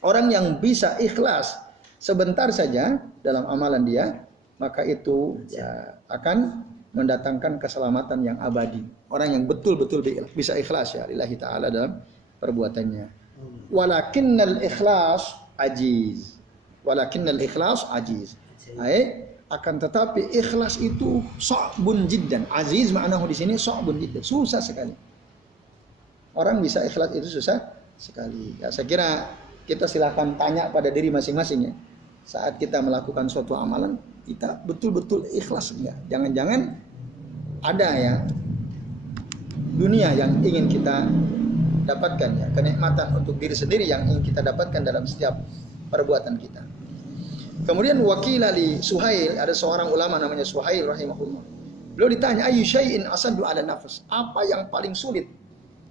Orang yang bisa ikhlas sebentar saja dalam amalan dia, maka itu ya, akan mendatangkan keselamatan yang abadi. Orang yang betul-betul bisa ikhlas ya lillahi ta'ala dalam perbuatannya. Walakinnal ikhlas ajiz. Walakinnal ikhlas ajiz. Akan tetapi ikhlas itu sa'bun jiddan. Aziz maknahu di sini sa'bun jiddan. Susah sekali. Orang bisa ikhlas itu susah sekali. Ya, saya kira kita silakan tanya pada diri masing-masing ya. Saat kita melakukan suatu amalan, kita betul-betul ikhlas enggak? Jangan-jangan ada ya dunia yang ingin kita dapatkan ya, kenikmatan untuk diri sendiri yang ingin kita dapatkan dalam setiap perbuatan kita. Kemudian wakil li Suhail, ada seorang ulama namanya Suhail rahimahullah. Beliau ditanya, ayu syai'in asaddu 'ala nafs? Apa yang paling sulit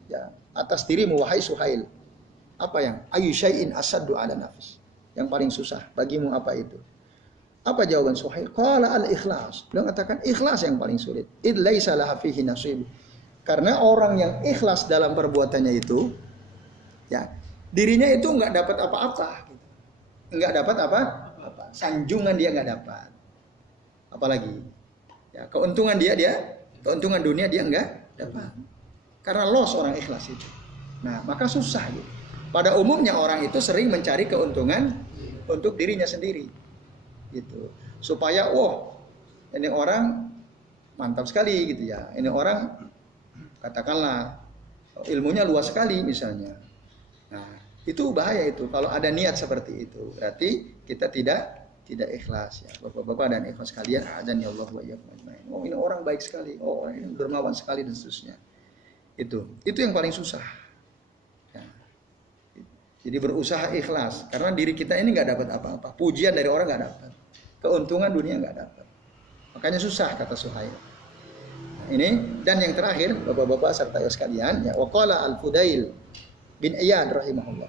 ya atas dirimu wahai Suhail? Apa yang ayu syai'in asaddu 'ala nafs? Yang paling susah bagimu apa itu? Apa jawaban Suhail? Qala al-ikhlas. Beliau katakan ikhlas yang paling sulit. Id laisa laha fihi nasib. Karena orang yang ikhlas dalam perbuatannya itu ya, dirinya itu enggak dapat apa-apa gitu. Enggak dapat apa-apa. Sanjungan dia enggak dapat. Apalagi ya, keuntungan keuntungan dunia dia enggak dapat. Karena loss orang ikhlas itu. Nah, maka susah gitu. Pada umumnya orang itu sering mencari keuntungan untuk dirinya sendiri. Gitu. Supaya ini orang mantap sekali gitu ya. Ini orang katakanlah ilmunya luas sekali misalnya. Nah, itu bahaya itu kalau ada niat seperti itu. Berarti kita tidak ikhlas ya. Bapak-bapak dan ikhlas kalian, azan ya Allah wa iyyakum ajmain. Oh, ini orang baik sekali. Oh, ini dermawan sekali dan seterusnya. Itu yang paling susah. Ya. Jadi berusaha ikhlas karena diri kita ini nggak dapat apa-apa. Pujian dari orang nggak dapat. Keuntungan dunia nggak dapat. Makanya susah kata Suhail. Nah, Ini dan yang terakhir Bapak-bapak serta ayah sekalian, ya waqala Al-Fudail bin Iyad rahimahullah.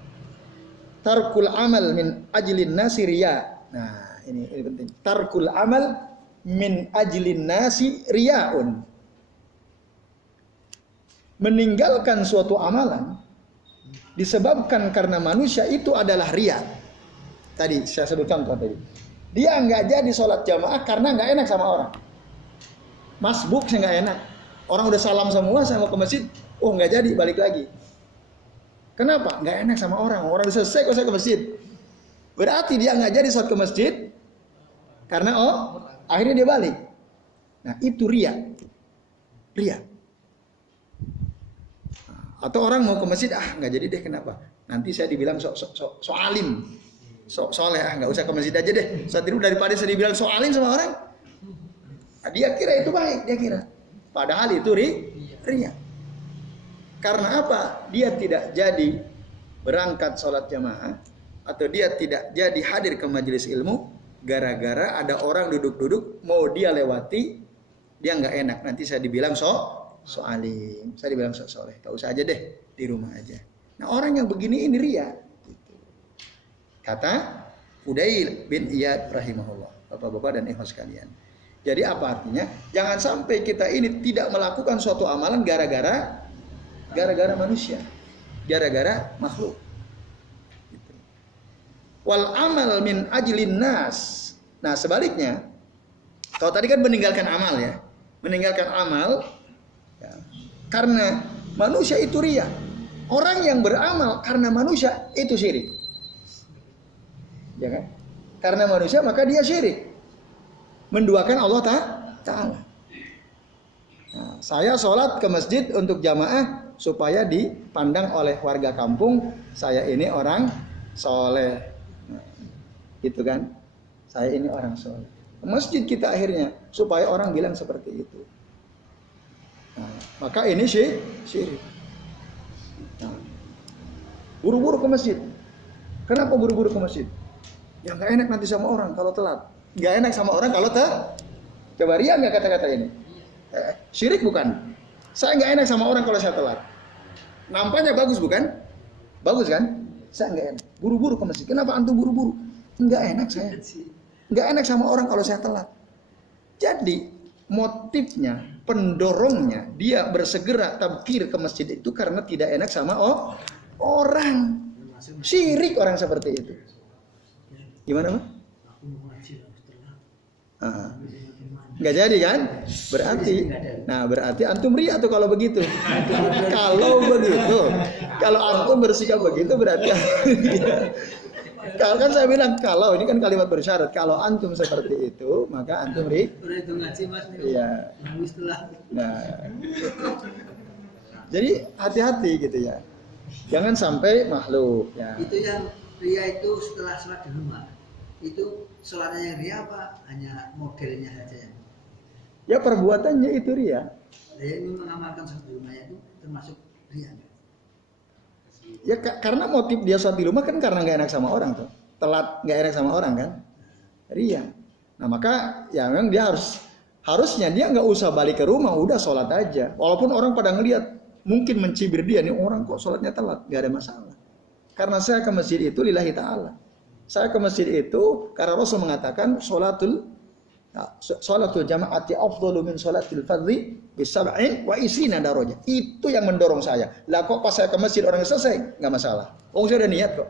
Tarkul amal min ajlin nasi riya. Nah, ini penting. Tarkul amal min ajlin nasi riyaun. Meninggalkan suatu amalan disebabkan karena manusia itu adalah riya. Tadi saya sebut contoh tadi. Dia nggak jadi sholat jamaah karena nggak enak sama orang. Masbuk saya nggak enak. Orang udah salam semua, saya mau ke masjid, nggak jadi, balik lagi. Kenapa? Nggak enak sama orang. Orang udah selesai kok saya ke masjid. Berarti dia nggak jadi sholat ke masjid karena akhirnya dia balik. Nah itu riya. Riya. Atau orang mau ke masjid, nggak jadi deh, kenapa? Nanti saya dibilang so alim, soleh, nggak usah ke masjid aja deh. Saat itu daripada saya dibilang so alim sama orang, dia kira itu baik, dia kira. Padahal itu riya. Karena apa? Dia tidak jadi berangkat sholat jamaah, atau dia tidak jadi hadir ke majelis ilmu, gara-gara ada orang duduk-duduk, mau dia lewati, dia nggak enak. Nanti saya dibilang so alim, saya dibilang so soleh, tak usah aja deh, di rumah aja. Nah orang yang begini ini riya. Gitu. Kata Fudail bin Iyad rahimahullah, bapak-bapak dan ikhwas sekalian. Jadi apa artinya? Jangan sampai kita ini tidak melakukan suatu amalan gara-gara manusia, gara-gara makhluk. Gitu. Wal amal min ajlin nas. Nah sebaliknya, kalau tadi kan meninggalkan amal ya, meninggalkan amal. Karena manusia itu riya. Orang yang beramal karena manusia itu syirik. Ya kan? Karena manusia maka dia syirik. Menduakan Allah Ta'ala. Nah, saya sholat ke masjid untuk jamaah supaya dipandang oleh warga kampung saya ini orang soleh. Nah, itu kan? Saya ini orang soleh. Ke masjid kita akhirnya supaya orang bilang seperti itu. Nah, maka ini syirik. Nah, buru-buru ke masjid. Kenapa buru-buru ke masjid? Ya nggak enak nanti sama orang kalau telat. Nggak enak sama orang kalau coba riya nggak kata-kata ini? Syirik bukan? Saya nggak enak sama orang kalau saya telat. Nampaknya bagus bukan? Bagus kan? Saya nggak enak. Buru-buru ke masjid. Kenapa antum buru-buru? Nggak enak saya. Nggak enak sama orang kalau saya telat. Jadi motifnya, pendorongnya dia bersegera tabkir ke masjid itu karena tidak enak sama orang. Syirik orang seperti itu. Gimana, Pak? Nggak jadi kan? Berarti antum riya tuh kalau begitu. Kalau begitu, kalau antum bersikap begitu berarti kalau kan saya bilang kalau ini kan kalimat bersyarat, kalau antum seperti itu maka antum riya. Itu ngaji Mas. Iya. Nah. Jadi hati-hati gitu ya. Jangan sampai makhluk ya. Itu yang riya itu setelah sholat di rumah. Itu sholatnya yang riya apa? Hanya modelnya saja ya? Ya perbuatannya itu riya. Ini mengamalkan sholat di rumahnya itu termasuk riya. Ya karena motif dia sholat di rumah kan karena nggak enak sama orang tuh. Telat nggak enak sama orang kan. Riya. Nah maka ya memang dia harusnya dia nggak usah balik ke rumah, udah sholat aja. Walaupun orang pada ngelihat mungkin mencibir dia, nih orang kok sholatnya telat, nggak ada masalah. Karena saya ke masjid itu lillahi ta'ala. Saya ke masjid itu karena Rasul mengatakan sholatul jama'ati afdalu min sholatil fardhi bisab'in wa isrina darajah. Itu yang mendorong saya. Lah kok pas saya ke masjid orang selesai, nggak masalah. Saya udah niat kok.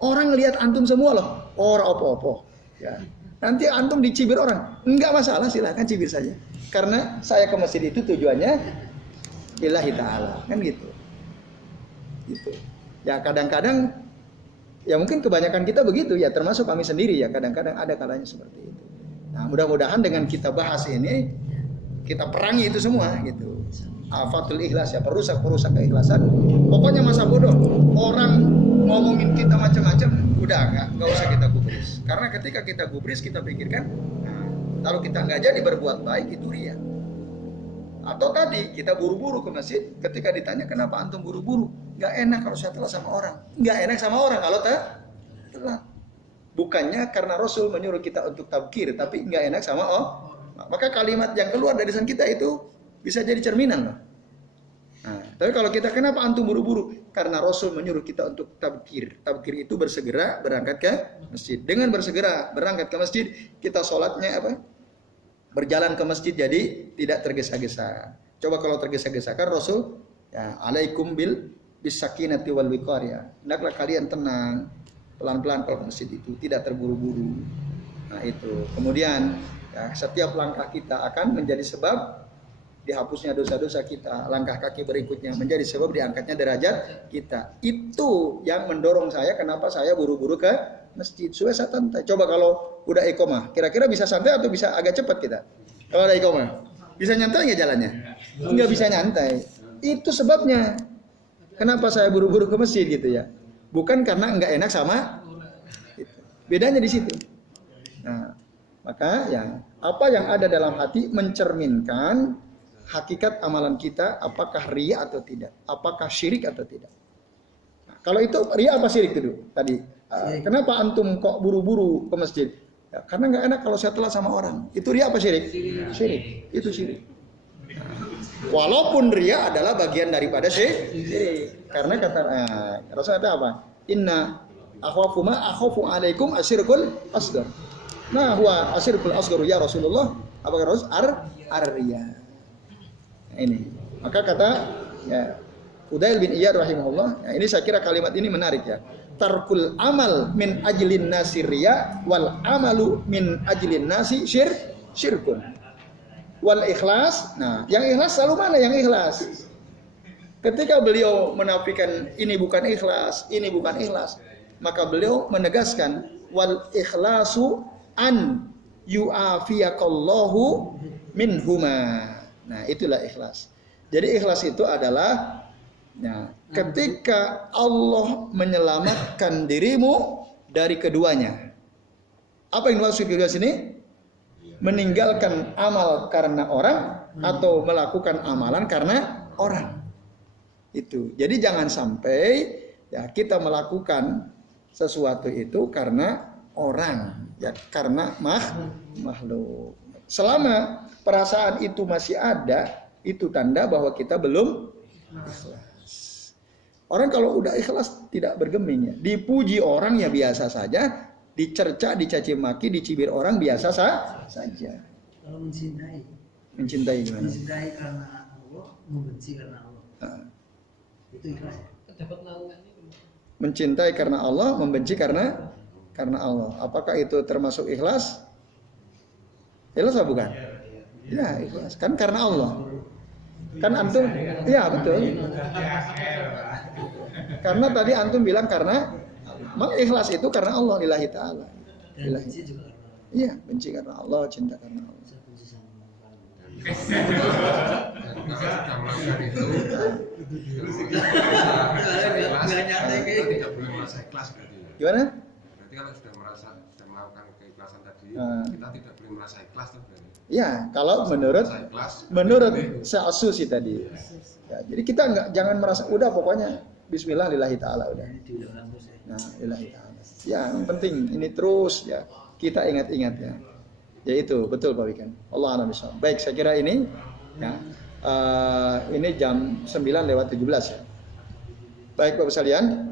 Orang lihat antum semua loh. Orang opo-opo. Ya. Nanti antum dicibir orang, nggak masalah, silakan cibir saja. Karena saya ke masjid itu tujuannya lillahi ta'ala, kan gitu. Gitu. Ya kadang-kadang ya mungkin kebanyakan kita begitu ya, termasuk kami sendiri ya, kadang-kadang ada kalanya seperti itu. Nah, mudah-mudahan dengan kita bahas ini kita perangi itu semua gitu. Afatul ikhlas ya, perusak keikhlasan. Pokoknya masa bodoh. Orang ngomongin kita macam-macam, udah enggak usah kita gubris. Karena ketika kita gubris kita pikirkan, kalau kita nggak jadi berbuat baik itu riya. Atau tadi kita buru-buru ke masjid, ketika ditanya kenapa antum buru-buru? Nggak enak kalau saya telat sama orang. Nggak enak sama orang kalau telat. Bukannya karena Rasul menyuruh kita untuk tabkir, tapi nggak enak sama Maka kalimat yang keluar dari lisan kita itu Bisa jadi cerminan loh. Nah, tapi kalau kita kenapa antum buru-buru? Karena Rasul menyuruh kita untuk tabkir. Tabkir itu bersegera berangkat ke masjid. Dengan bersegera berangkat ke masjid, kita sholatnya apa? Berjalan ke masjid jadi tidak tergesa-gesa. Coba kalau tergesa-gesa kan Rasul ya alaikum bis sakinati wal wiqar ya. Hendaklah kalian tenang, pelan-pelan kalau ke masjid itu, tidak terburu-buru. Nah, itu. Kemudian ya, setiap langkah kita akan menjadi sebab dihapusnya dosa-dosa kita, langkah kaki berikutnya menjadi sebab diangkatnya derajat kita. Itu yang mendorong saya kenapa saya buru-buru ke masjid. Supaya saya santai. Coba kalau udah iqomah, kira-kira bisa santai atau bisa agak cepat kita? Kalau ada iqomah, bisa nyantai nggak jalannya? Nggak bisa nyantai. Itu sebabnya kenapa saya buru-buru ke masjid gitu ya. Bukan karena nggak enak sama itu. Bedanya di situ. Nah, maka ya apa yang ada dalam hati mencerminkan hakikat amalan kita, apakah riya atau tidak, apakah syirik atau tidak. Nah, kalau itu riya apa syirik itu tadi? Kenapa antum kok buru-buru ke masjid? Ya, karena nggak enak kalau saya telat sama orang. Itu riya apa syirik? Syirik. Itu syirik. Nah, walaupun riya adalah bagian daripada syirik. Karena kata Rasulullah apa? Inna akhafu ma akhafu alaikum asyirkul asghar. Nah, huwa asyirkul asghar ya Rasulullah. Apa kata Rasul? Ar-riya. Ini maka kata ya Fudail bin Iyad rahimahullah, ya, ini saya kira kalimat ini menarik ya. Tarkul amal min ajlin nasi riya wal amalu min ajlin nasi syirkun wal ikhlas. Nah, yang ikhlas selalu mana yang ikhlas? Ketika beliau menafikan ini bukan ikhlas, ini bukan ikhlas, maka beliau menegaskan wal ikhlasu an yu'afiyakallahu minhuma. Nah, itulah ikhlas. Jadi ikhlas itu adalah ya, ketika Allah menyelamatkan dirimu dari keduanya. Apa yang dimaksud kedua sini? Meninggalkan amal karena orang atau melakukan amalan karena orang. Itu. Jadi jangan sampai ya kita melakukan sesuatu itu karena orang, ya karena makhluk. Selama perasaan itu masih ada, itu tanda bahwa kita belum ikhlas. Orang kalau udah ikhlas tidak bergeming ya. Dipuji orang ya biasa saja, dicerca, dicaci maki, dicibir orang biasa saja. Kalau mencintai gimana? Mencintai karena Allah, membenci karena Allah. Itu ikhlas. Dapat naungannya. Mencintai karena Allah, membenci karena Allah. Apakah itu termasuk ikhlas? Ikhlas atau bukan? Ya, ikhlas. Kan karena Allah. Kan antum, ya betul. Karena tadi antum bilang karena ikhlas itu karena Allah lillahi ta'ala. Dan benci juga karena Allah. Iya, benci karena Allah, cinta karena Allah. Saya benci sama Allah. Dan kalau sudah melakukan itu, tidak boleh merasa ikhlas berarti. Gimana? Berarti kalau sudah melakukan keikhlasan tadi, kita tidak boleh merasa ikhlas tuh berarti. Ya, kalau menurut se'asu sih tadi. Ya, jadi kita jangan merasa udah pokoknya bismillah lillahi ta'ala udah. Nah, lillahi ta'ala. Ya, yang penting ini terus ya kita ingat-ingat ya. Ya itu betul Pak Wikan. Allah a'lam bishawab. Baik, saya kira ini ya. Ini jam 9:17 ya. Baik Bapak sekalian,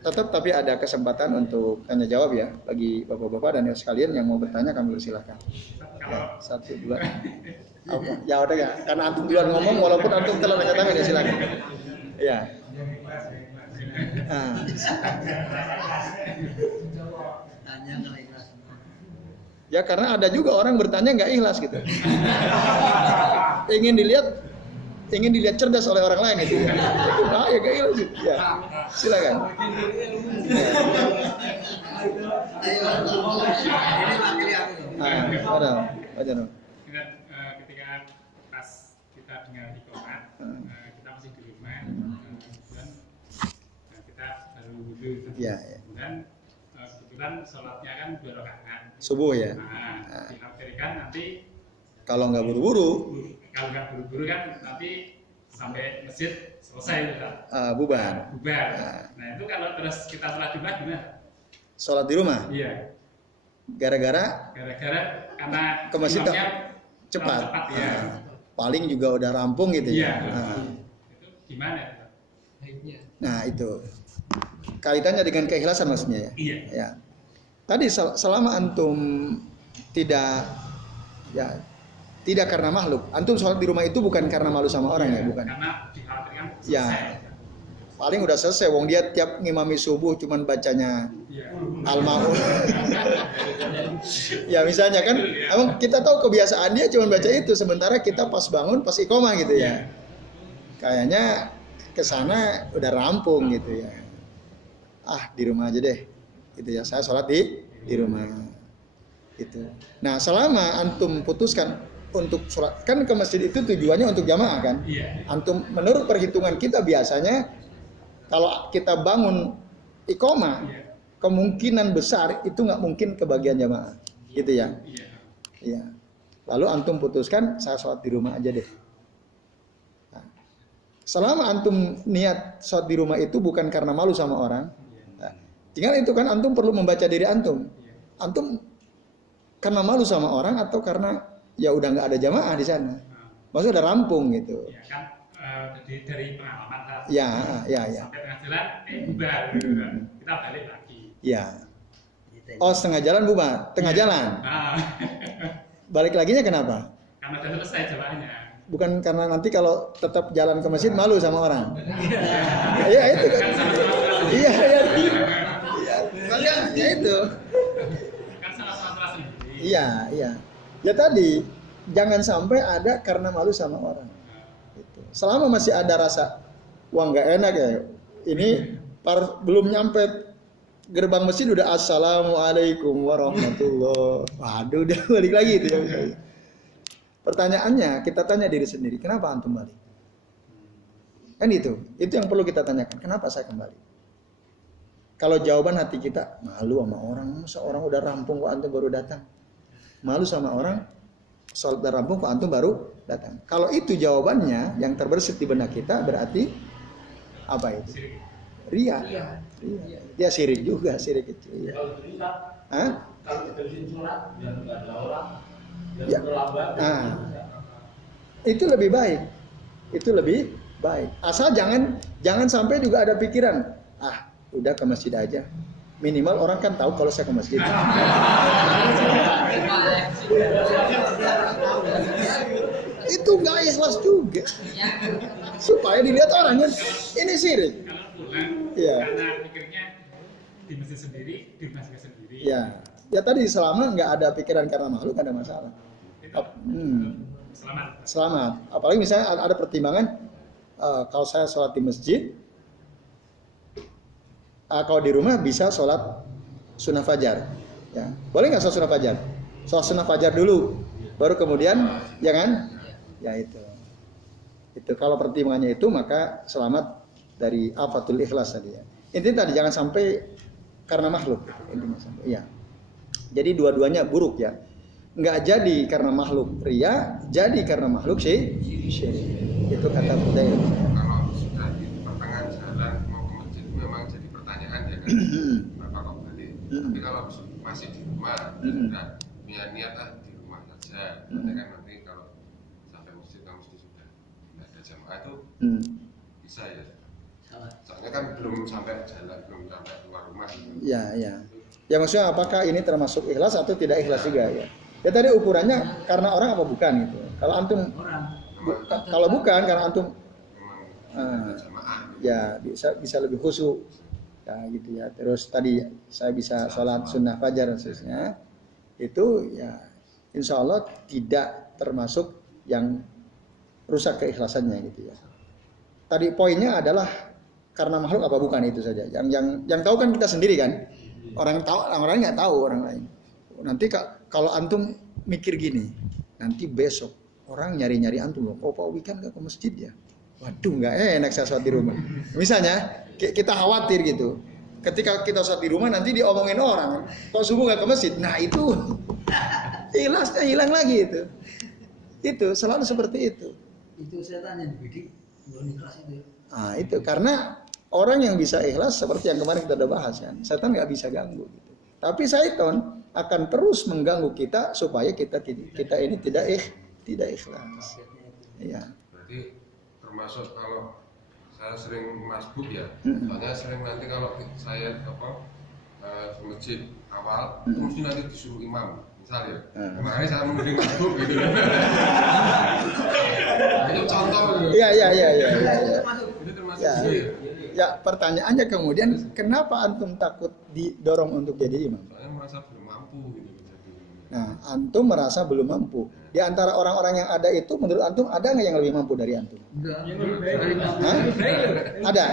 tetap tapi ada kesempatan untuk tanya jawab ya bagi bapak-bapak dan sekalian yang mau bertanya kami persilahkan. Ya, 1, 2. Apa? Ya udah ya, karena antum duluan ngomong walaupun antum telah angkat tangan ya silakan. Ya. Tanya nggak ikhlas. Ya karena ada juga orang bertanya nggak ikhlas gitu. ingin dilihat cerdas oleh orang lain gitu ya. Itu bahaya gak ikhlas gitu. Ya. Silakan. Ya. Ayo, ini wakili aku. Padahal, aja dong. Ketika pas kita dengar iqamah, kita masih di rumah, kemudian kita baru wudhu. Ya. Kemudian kebetulan sholatnya kan 2 rakaat. Subuh ya. Diakhirkan nanti kalau nggak buru-buru, kan nanti sampai masjid selesai bubar. Nah itu kalau terus kita sholat Jumat gimana? Sholat di rumah. Iya. Gara-gara Karena ke masjid imamnya cepat. ya. paling juga udah rampung gitu Iya. ya. Nah, Itu gimana? Baiknya. nah itu kaitannya dengan keikhlasan maksudnya ya. Iya. Ya. Tadi selama antum tidak karena makhluk, antum sholat di rumah itu bukan karena malu sama orang ya, bukan. Karena dikhawatirkan Ya. selesai. Paling udah selesai, wong dia tiap ngimami subuh cuman bacanya Iya. Al-Ma'un. Ya misalnya kan, emang kita tahu kebiasaan dia cuman baca itu, sementara kita pas bangun, pas iqomah gitu ya. Kayaknya kesana udah rampung gitu ya. Ah di rumah aja deh, gitu ya. Saya sholat di rumah. Gitu. Nah selama antum putuskan untuk sholat, kan ke masjid itu tujuannya untuk jamaah kan. Iya. Antum menurut perhitungan kita biasanya kalau kita bangun iqomah, Iya. kemungkinan besar itu nggak mungkin kebagian jamaah, gitu ya. Iya. Iya. Lalu antum putuskan saya sholat di rumah aja deh. Nah, selama antum niat sholat di rumah itu bukan karena malu sama orang, nah, tinggal itu kan antum perlu membaca diri antum. Antum karena malu sama orang atau karena ya udah nggak ada jamaah di sana, maksudnya udah rampung gitu. Ya kan dari pengalaman kan. Ya. Sampai tengah jalan, bubar gitu kan. Kita balik lagi. Ya. Oh setengah jalan bubar, tengah jalan. Nah, Balik laginya kenapa? karena udah selesai jalannya. Bukan karena nanti kalau tetap jalan ke masjid malu sama orang. Iya itu kan. Kan sama-sama terasa. Iya. Makanya ya itu. Kan sama-sama terasa sendiri. Iya. Ya tadi jangan sampai ada karena malu sama orang. Gitu. Selama masih ada rasa wah nggak enak ya. Ini belum nyampe gerbang masjid udah assalamualaikum warahmatullah. Waduh udah balik lagi itu ya. Pertanyaannya kita tanya diri sendiri, kenapa antum balik? Kan itu yang perlu kita tanyakan. Kenapa saya kembali? Kalau jawaban hati kita malu sama orang, masa orang udah rampung kok antum baru datang? Malu sama orang, sholat udah rampung kok antum baru datang. Kalau itu jawabannya yang terbersit di benak kita berarti apa itu? Ria. Dia sirik juga, sirik kecil. Ya. Hah? Kalau diterusin sholat, biar nggak ada orang, biar Ya. terlambat. Nah, itu lebih baik. Itu lebih baik. Asal jangan sampai juga ada pikiran, udah ke masjid aja. Minimal orang kan tahu kalau saya ke masjid. Itu nggak ikhlas juga. Supaya dilihat orang kan, ini sirik. Kalau pulang, Iya. karena pikirnya di masjid sendiri, di masjid sendiri. Ya tadi selama nggak ada pikiran karena malu nggak ada masalah. Itu selamat. Selamat. Apalagi misalnya ada pertimbangan kalau saya sholat di masjid, kalau di rumah bisa sholat sunnah fajar. Ya, boleh nggak sholat sunnah fajar? Sholat sunnah fajar dulu, baru kemudian, ya kan? Ya itu. Itu kalau pertimbangannya itu maka selamat dari afatul ikhlas tadi ya. Intinya tadi jangan sampai karena makhluk. Intinya sampai. Iya. Jadi dua-duanya buruk ya. Nggak jadi karena makhluk ria, jadi karena makhluk syirik. Itu kata Fudail. Kalau sudah di pertengahan jalan mau ke masjid memang jadi pertanyaan ya kan kenapa kok balik. Tapi kalau masih di rumah sudah punya niat di rumah saja. Nanti kan nanti kalau sampai masjid sudah nggak ada jamaah itu bisa ya. Soalnya kan belum sampai jalan, belum sampai keluar rumah. Ya. Ya maksudnya apakah ini termasuk ikhlas atau tidak ikhlas juga ya? Ya tadi ukurannya karena orang apa bukan gitu. Kalau antum kalau bukan karena antum Memang ada jamaah. ya bisa lebih khusyuk ya gitu ya. Terus tadi saya bisa sholat sunnah fajar dan seterusnya. Itu ya insya Allah tidak termasuk yang rusak keikhlasannya gitu ya. Tadi poinnya adalah karena makhluk apa bukan itu saja. Yang tahu kan kita sendiri kan. Orang tahu, orang lain nggak tahu orang lain. Nanti kalau antum mikir gini, nanti besok orang nyari-nyari antum loh. Oh Pak Uwi kan nggak ke masjid ya? Waduh nggak enak saya sholat di rumah. Misalnya kita khawatir gitu. Ketika kita sholat di rumah nanti diomongin orang. Kok subuh nggak ke masjid? Nah itu ikhlasnya hilang lagi itu. Itu selalu seperti itu. Itu saya tanya dibidik belum ikhlas itu. Nah itu karena orang yang bisa ikhlas seperti yang kemarin kita udah bahas kan, setan nggak bisa ganggu. Gitu. Tapi syaitan akan terus mengganggu kita supaya kita ini tidak ikhlas. Iya. Berarti termasuk kalau saya sering masbuk ya, soalnya sering nanti kalau saya ke masjid awal, itu mesti nanti disuruh imam, misalnya. Makanya saya mending masbuk gitu. Itu contoh. Iya. Itu termasuk Ya. itu ya. Ya, pertanyaannya kemudian kenapa antum takut didorong untuk jadi imam? Soalnya merasa belum mampu gitu jadi. Nah, antum merasa belum mampu. Di antara orang-orang yang ada itu, menurut antum ada nggak yang lebih mampu dari antum? Enggak. Hah? Ada.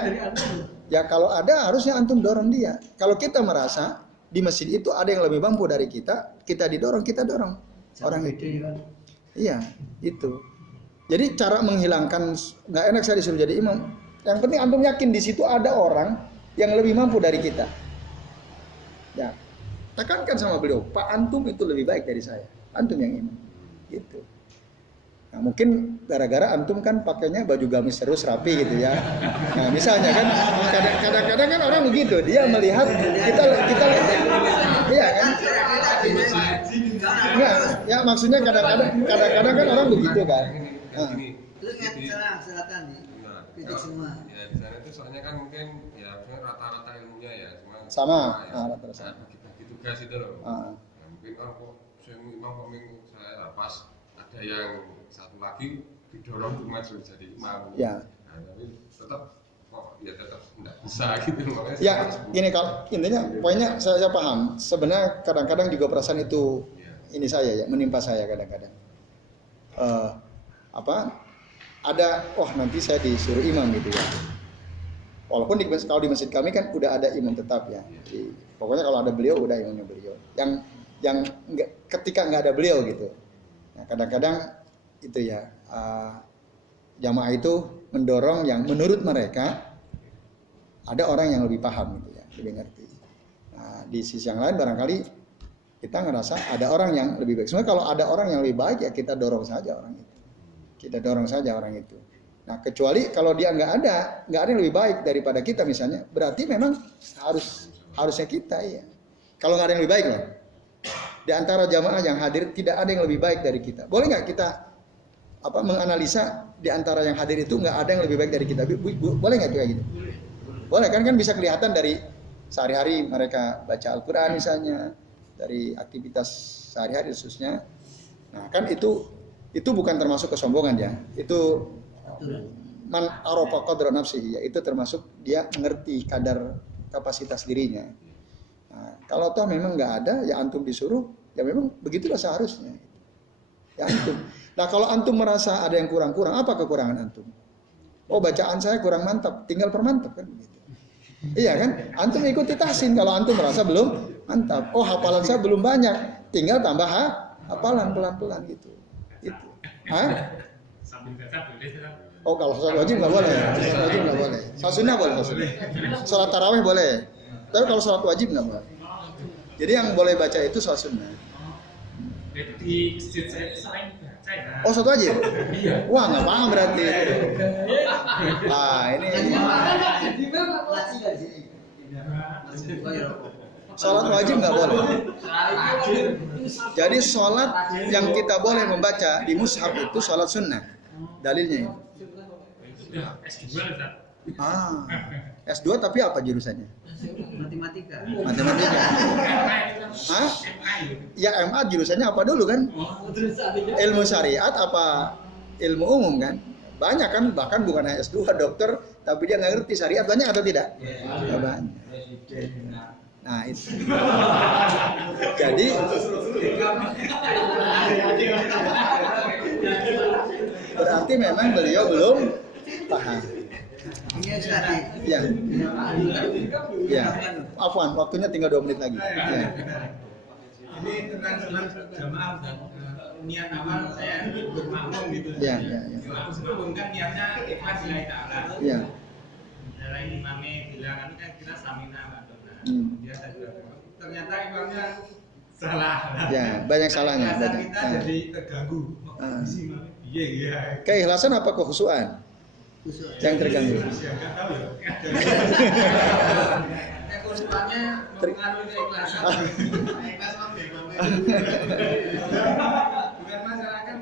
Ya kalau ada harusnya antum dorong dia. Kalau kita merasa di masjid itu ada yang lebih mampu dari kita didorong, kita dorong orang itu. Kan. Iya, itu. Jadi cara menghilangkan nggak enak saya disuruh jadi imam. Yang penting antum yakin di situ ada orang yang lebih mampu dari kita. Ya, tekankan sama beliau, Pak antum itu lebih baik dari saya. Antum yang imam. Gitu. Nah, mungkin gara-gara antum kan pakainya baju gamis terus rapi gitu ya. Nah, misalnya kan kadang-kadang kan orang begitu, dia melihat kita iya kan? Enggak, ya maksudnya kadang-kadang kan orang begitu kan. Nah. Terus nggak selatan nih. Kritik semua. Ya di sana itu soalnya kan mungkin ya rata-rata ilmunya ya cuma Sama. ya, Rata-rata sama. bagi tugas itu loh. Ah. Nah, mungkin kan kok saya imam kok saya pas ada yang satu lagi didorong untuk maju jadi imam. Ya. Nah, tapi tetap tetap nggak bisa gitu makanya. Ya, gini kalau intinya poinnya saya paham. Sebenarnya kadang-kadang juga perasaan itu ini saya ya menimpa saya kadang-kadang. Ada nanti saya disuruh imam gitu ya. Walaupun kalau di masjid kami kan udah ada imam tetap ya. Jadi, pokoknya kalau ada beliau udah imamnya beliau. Yang ketika nggak ada beliau gitu. Nah, kadang-kadang itu ya jamaah itu mendorong yang menurut mereka ada orang yang lebih paham gitu ya, lebih ngerti. Nah, di sisi yang lain barangkali kita ngerasa ada orang yang lebih baik. Sebenarnya kalau ada orang yang lebih baik ya kita dorong saja orang itu. Nah, kecuali kalau dia nggak ada yang lebih baik daripada kita misalnya, berarti memang harusnya kita ya. Kalau nggak ada yang lebih baik loh. Di antara jamaah yang hadir tidak ada yang lebih baik dari kita. Boleh nggak kita menganalisa di antara yang hadir itu nggak ada yang lebih baik dari kita? Boleh nggak kayak gitu? Boleh kan bisa kelihatan dari sehari-hari mereka baca Al-Quran misalnya, dari aktivitas sehari-hari khususnya. Nah kan itu bukan termasuk kesombongan ya. Itu man arofa qadra nafsihi ya. Itu termasuk dia mengerti kadar kapasitas dirinya. Nah, kalau toh memang nggak ada ya antum disuruh ya memang begitulah seharusnya. Ya antum. Nah kalau antum merasa ada yang kurang-kurang, apa kekurangan antum? Oh bacaan saya kurang mantap, tinggal permantap kan begitu. Iya kan? Antum ikuti tahsin kalau antum merasa belum mantap. Oh hafalan saya belum banyak, tinggal tambah hafalan pelan-pelan gitu. Itu. Hah? Sambil baca boleh kan? Oh kalau sholat wajib nggak boleh. Sholat wajib nggak boleh. Sholat sunnah boleh. Sholat tarawih boleh. Tapi kalau sholat wajib nggak boleh. Jadi yang boleh baca itu sholat sunnah. Di masjid saya sering baca ya. Oh sholat wajib? Iya. Wah nggak paham berarti. Ini sholat wajib nggak boleh. Jadi sholat yang kita boleh membaca di mushaf itu sholat sunnah. Dalilnya itu. Sudah S2 Ustaz. S2 tapi apa jurusannya? Matematika. Matematika. Hah? Ya MA jurusannya apa dulu kan? Ilmu syariat apa ilmu umum kan? Banyak kan, bahkan bukan hanya S2 dokter, tapi dia nggak ngerti syariat banyak atau tidak? Ya, banyak. Nah itu. Jadi berarti memang beliau belum paham. Ya. Ya. Afwan, waktunya tinggal 2 menit lagi. Ya. Ini tentang jamaah dan niat awal saya bermakmum gitu. Ya. Makmum kan niatnya ikhlas lillahi ta'ala. Ya. Dari imamnya bilang kan kita samina Pak Dona. Dia ternyata imamnya salah. Ya, banyak salahnya. Rasa Banyak. kita jadi terganggu. Iya. Keikhlasan apa kekhusyuan? Yang terganggu. Ya enggak tahu ya. Kehusuannya mempengaruhi keikhlasan. Ikhlas mah bebas. Bukan masalah kan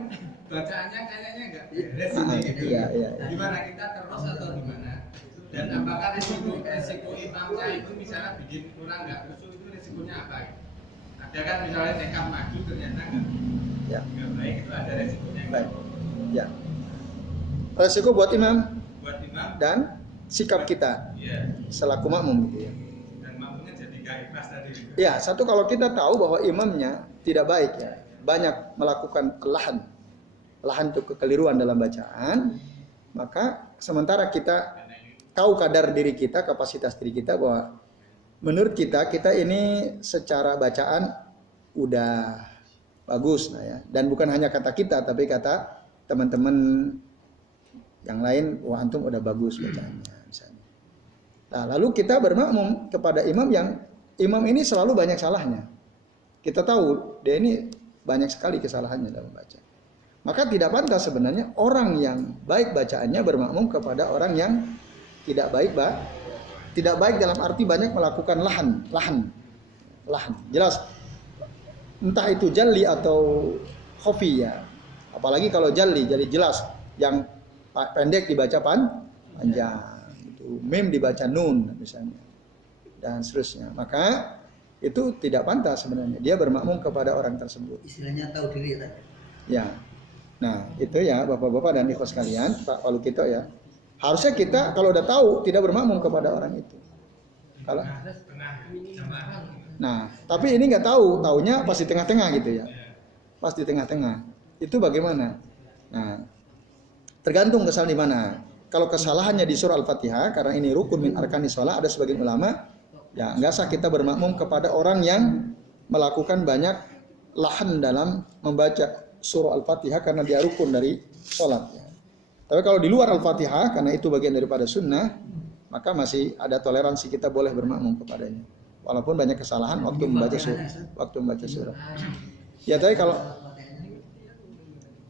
bacaannya kayaknya nggak beres ini gitu. Iya. Gimana kita terus atau gimana? Dan apakah resiko imamnya itu misalnya bikin orang nggak khusyuk itu resikonya apa? Ada kan misalnya nekat maju ternyata Ya. nggak baik, itu ada resikonya. Baik. Ya. Resiko buat imam Buat imam dan sikap kita iya, selaku makmum gitu ya. dan makmumnya jadi nggak ikhlas tadi gitu. Ya, satu kalau kita tahu bahwa imamnya tidak baik ya, banyak melakukan lahan itu kekeliruan dalam bacaan, maka sementara kita tahu kadar diri kita, kapasitas diri kita bahwa menurut kita ini secara bacaan udah bagus nah ya, dan bukan hanya kata kita tapi kata teman-teman yang lain, wah antum udah bagus bacaannya misalnya. Nah, lalu kita bermakmum kepada imam yang imam ini selalu banyak salahnya. Kita tahu dia ini banyak sekali kesalahannya dalam baca. Maka tidak pantas sebenarnya orang yang baik bacaannya bermakmum kepada orang yang tidak baik, tidak baik dalam arti banyak melakukan lahan. Jelas. Entah itu jalli atau khafi ya. Apalagi kalau jalli, jadi jelas. Yang pendek dibaca panjang. Itu mim dibaca nun misalnya. Dan seterusnya. Maka itu tidak pantas sebenarnya. Dia bermakmum kepada orang tersebut. Istilahnya tahu diri ya. Ya. Nah, itu ya Bapak-bapak dan ikhwas sekalian, Pak Waluqito ya. Harusnya kita kalau udah tahu tidak bermakmum kepada orang itu. Kalau nah, tapi ini nggak tahu, taunya pas di tengah-tengah gitu ya. Pas di tengah-tengah. Itu bagaimana? Nah, tergantung kesalahan di mana. Kalau kesalahannya di surah Al-Fatihah karena ini rukun min arkanis shalah, ada sebagian ulama ya nggak sah kita bermakmum kepada orang yang melakukan banyak lahan dalam membaca surah Al-Fatihah karena dia rukun dari sholat ya. Tapi kalau di luar Al-Fatihah karena itu bagian daripada sunnah, maka masih ada toleransi kita boleh bermakmum kepadanya. Walaupun banyak kesalahan waktu membaca surah. Ya tapi kalau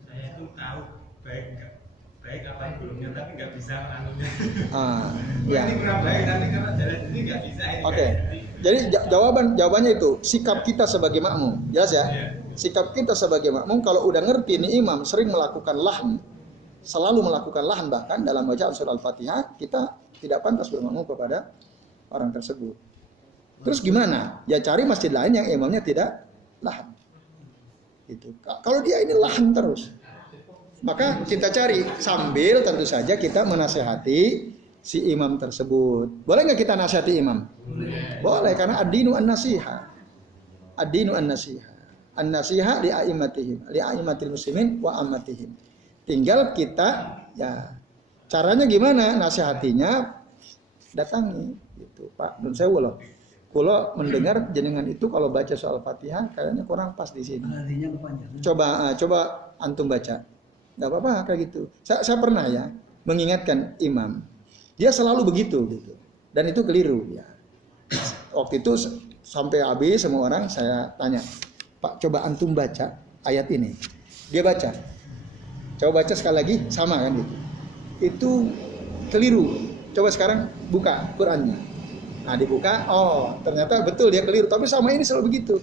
Saya itu tahu baik apa belumnya tapi nggak bisa anunya. Ya. Ini kurang baik nanti karena jalan ini nggak bisa ini. Oke. Jadi jawabannya itu sikap kita sebagai makmum. Jelas ya? Sikap kita sebagai makmum kalau udah ngerti nih imam sering melakukan lahan, selalu melakukan lahan bahkan dalam bacaan surah Al-Fatihah, kita tidak pantas bermakmum kepada orang tersebut. Terus gimana? Ya cari masjid lain yang imamnya tidak lahan. Gitu. Kalau dia ini lahan terus, maka kita cari sambil tentu saja kita menasihati si imam tersebut. Boleh nggak kita nasihati imam? Boleh, karena ad-dinu an-nasiha. Ad-dinu an-nasiha. An-nasiha li a'immatil muslimin wa ammatihim. Tinggal kita ya caranya gimana nasihatinya, datangi gitu. Pak nun sewu loh. Kalau mendengar jenengan itu kalau baca soal Fatihah kayaknya kurang pas di sini. Artinya kepanjangan. Coba antum baca. Enggak apa-apa kayak gitu. Saya pernah ya mengingatkan imam. Dia selalu begitu gitu. Dan itu keliru ya. Waktu itu sampai habis semua orang saya tanya, "Pak, coba antum baca ayat ini." Dia baca. Coba baca sekali lagi sama kan gitu. Itu keliru. Coba sekarang buka Qur'annya. Nah dibuka, oh ternyata betul dia keliru. Tapi sama ini selalu begitu.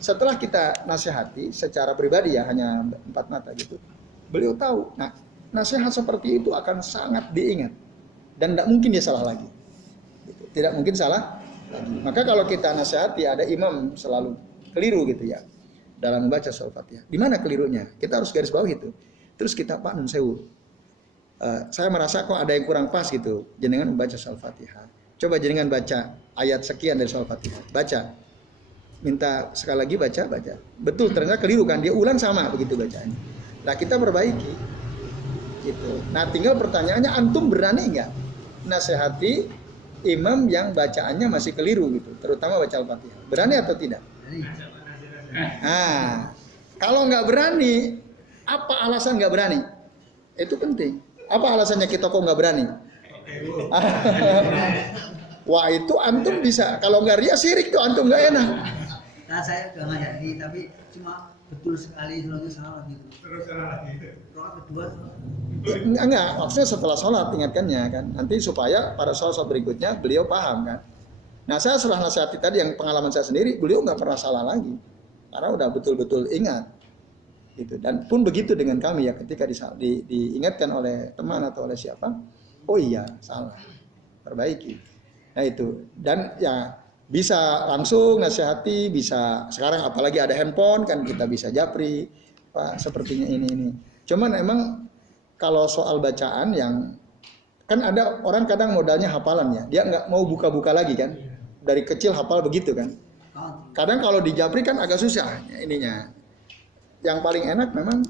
Setelah kita nasihati secara pribadi ya hanya 4 mata gitu, beliau tahu. Nah nasihat seperti itu akan sangat diingat dan tidak mungkin dia salah lagi. Gitu. Tidak mungkin salah lagi. Maka kalau kita nasihati ada imam selalu keliru gitu ya dalam membaca surah Fatihah. Di mana kelirunya? Kita harus garis bawah itu. Terus kita Pak nun sewu. Saya merasa kok ada yang kurang pas gitu. Jenengan membaca surah Fatihah. Coba jenengan baca ayat sekian dari surah Fatihah. Baca. Minta sekali lagi baca. Betul ternyata keliru kan. Dia ulang sama begitu bacaannya. Nah kita perbaiki. Gitu. Nah tinggal pertanyaannya antum berani nggak nasihati imam yang bacaannya masih keliru gitu. Terutama baca Al-Fatihah. Berani atau tidak? Nah kalau nggak berani, apa alasan nggak berani? Itu penting. Apa alasannya kita kok nggak berani? Wah itu antum bisa. Kalau nggak ria sirik tuh antum nggak enak. Nah saya udah ngajak ini tapi cuma betul sekali selalu salah gitu. Terus salah lagi. Rokat kedua Enggak, maksudnya setelah sholat ingatkannya kan. Nanti supaya pada sholat berikutnya beliau paham kan. Nah saya setelah nasihati tadi yang pengalaman saya sendiri, beliau nggak pernah salah lagi. Karena udah betul-betul ingat. Gitu. Dan pun begitu dengan kami ya, ketika diingatkan oleh teman atau oleh siapa, oh iya salah, perbaiki. Nah itu, dan ya bisa langsung nasihati, bisa sekarang apalagi ada handphone kan kita bisa japri, Pak sepertinya ini. Cuman emang kalau soal bacaan yang kan ada orang kadang modalnya hafalannya, dia nggak mau buka-buka lagi kan, dari kecil hafal begitu kan. Kadang kalau di japri kan agak susah ininya. Yang paling enak memang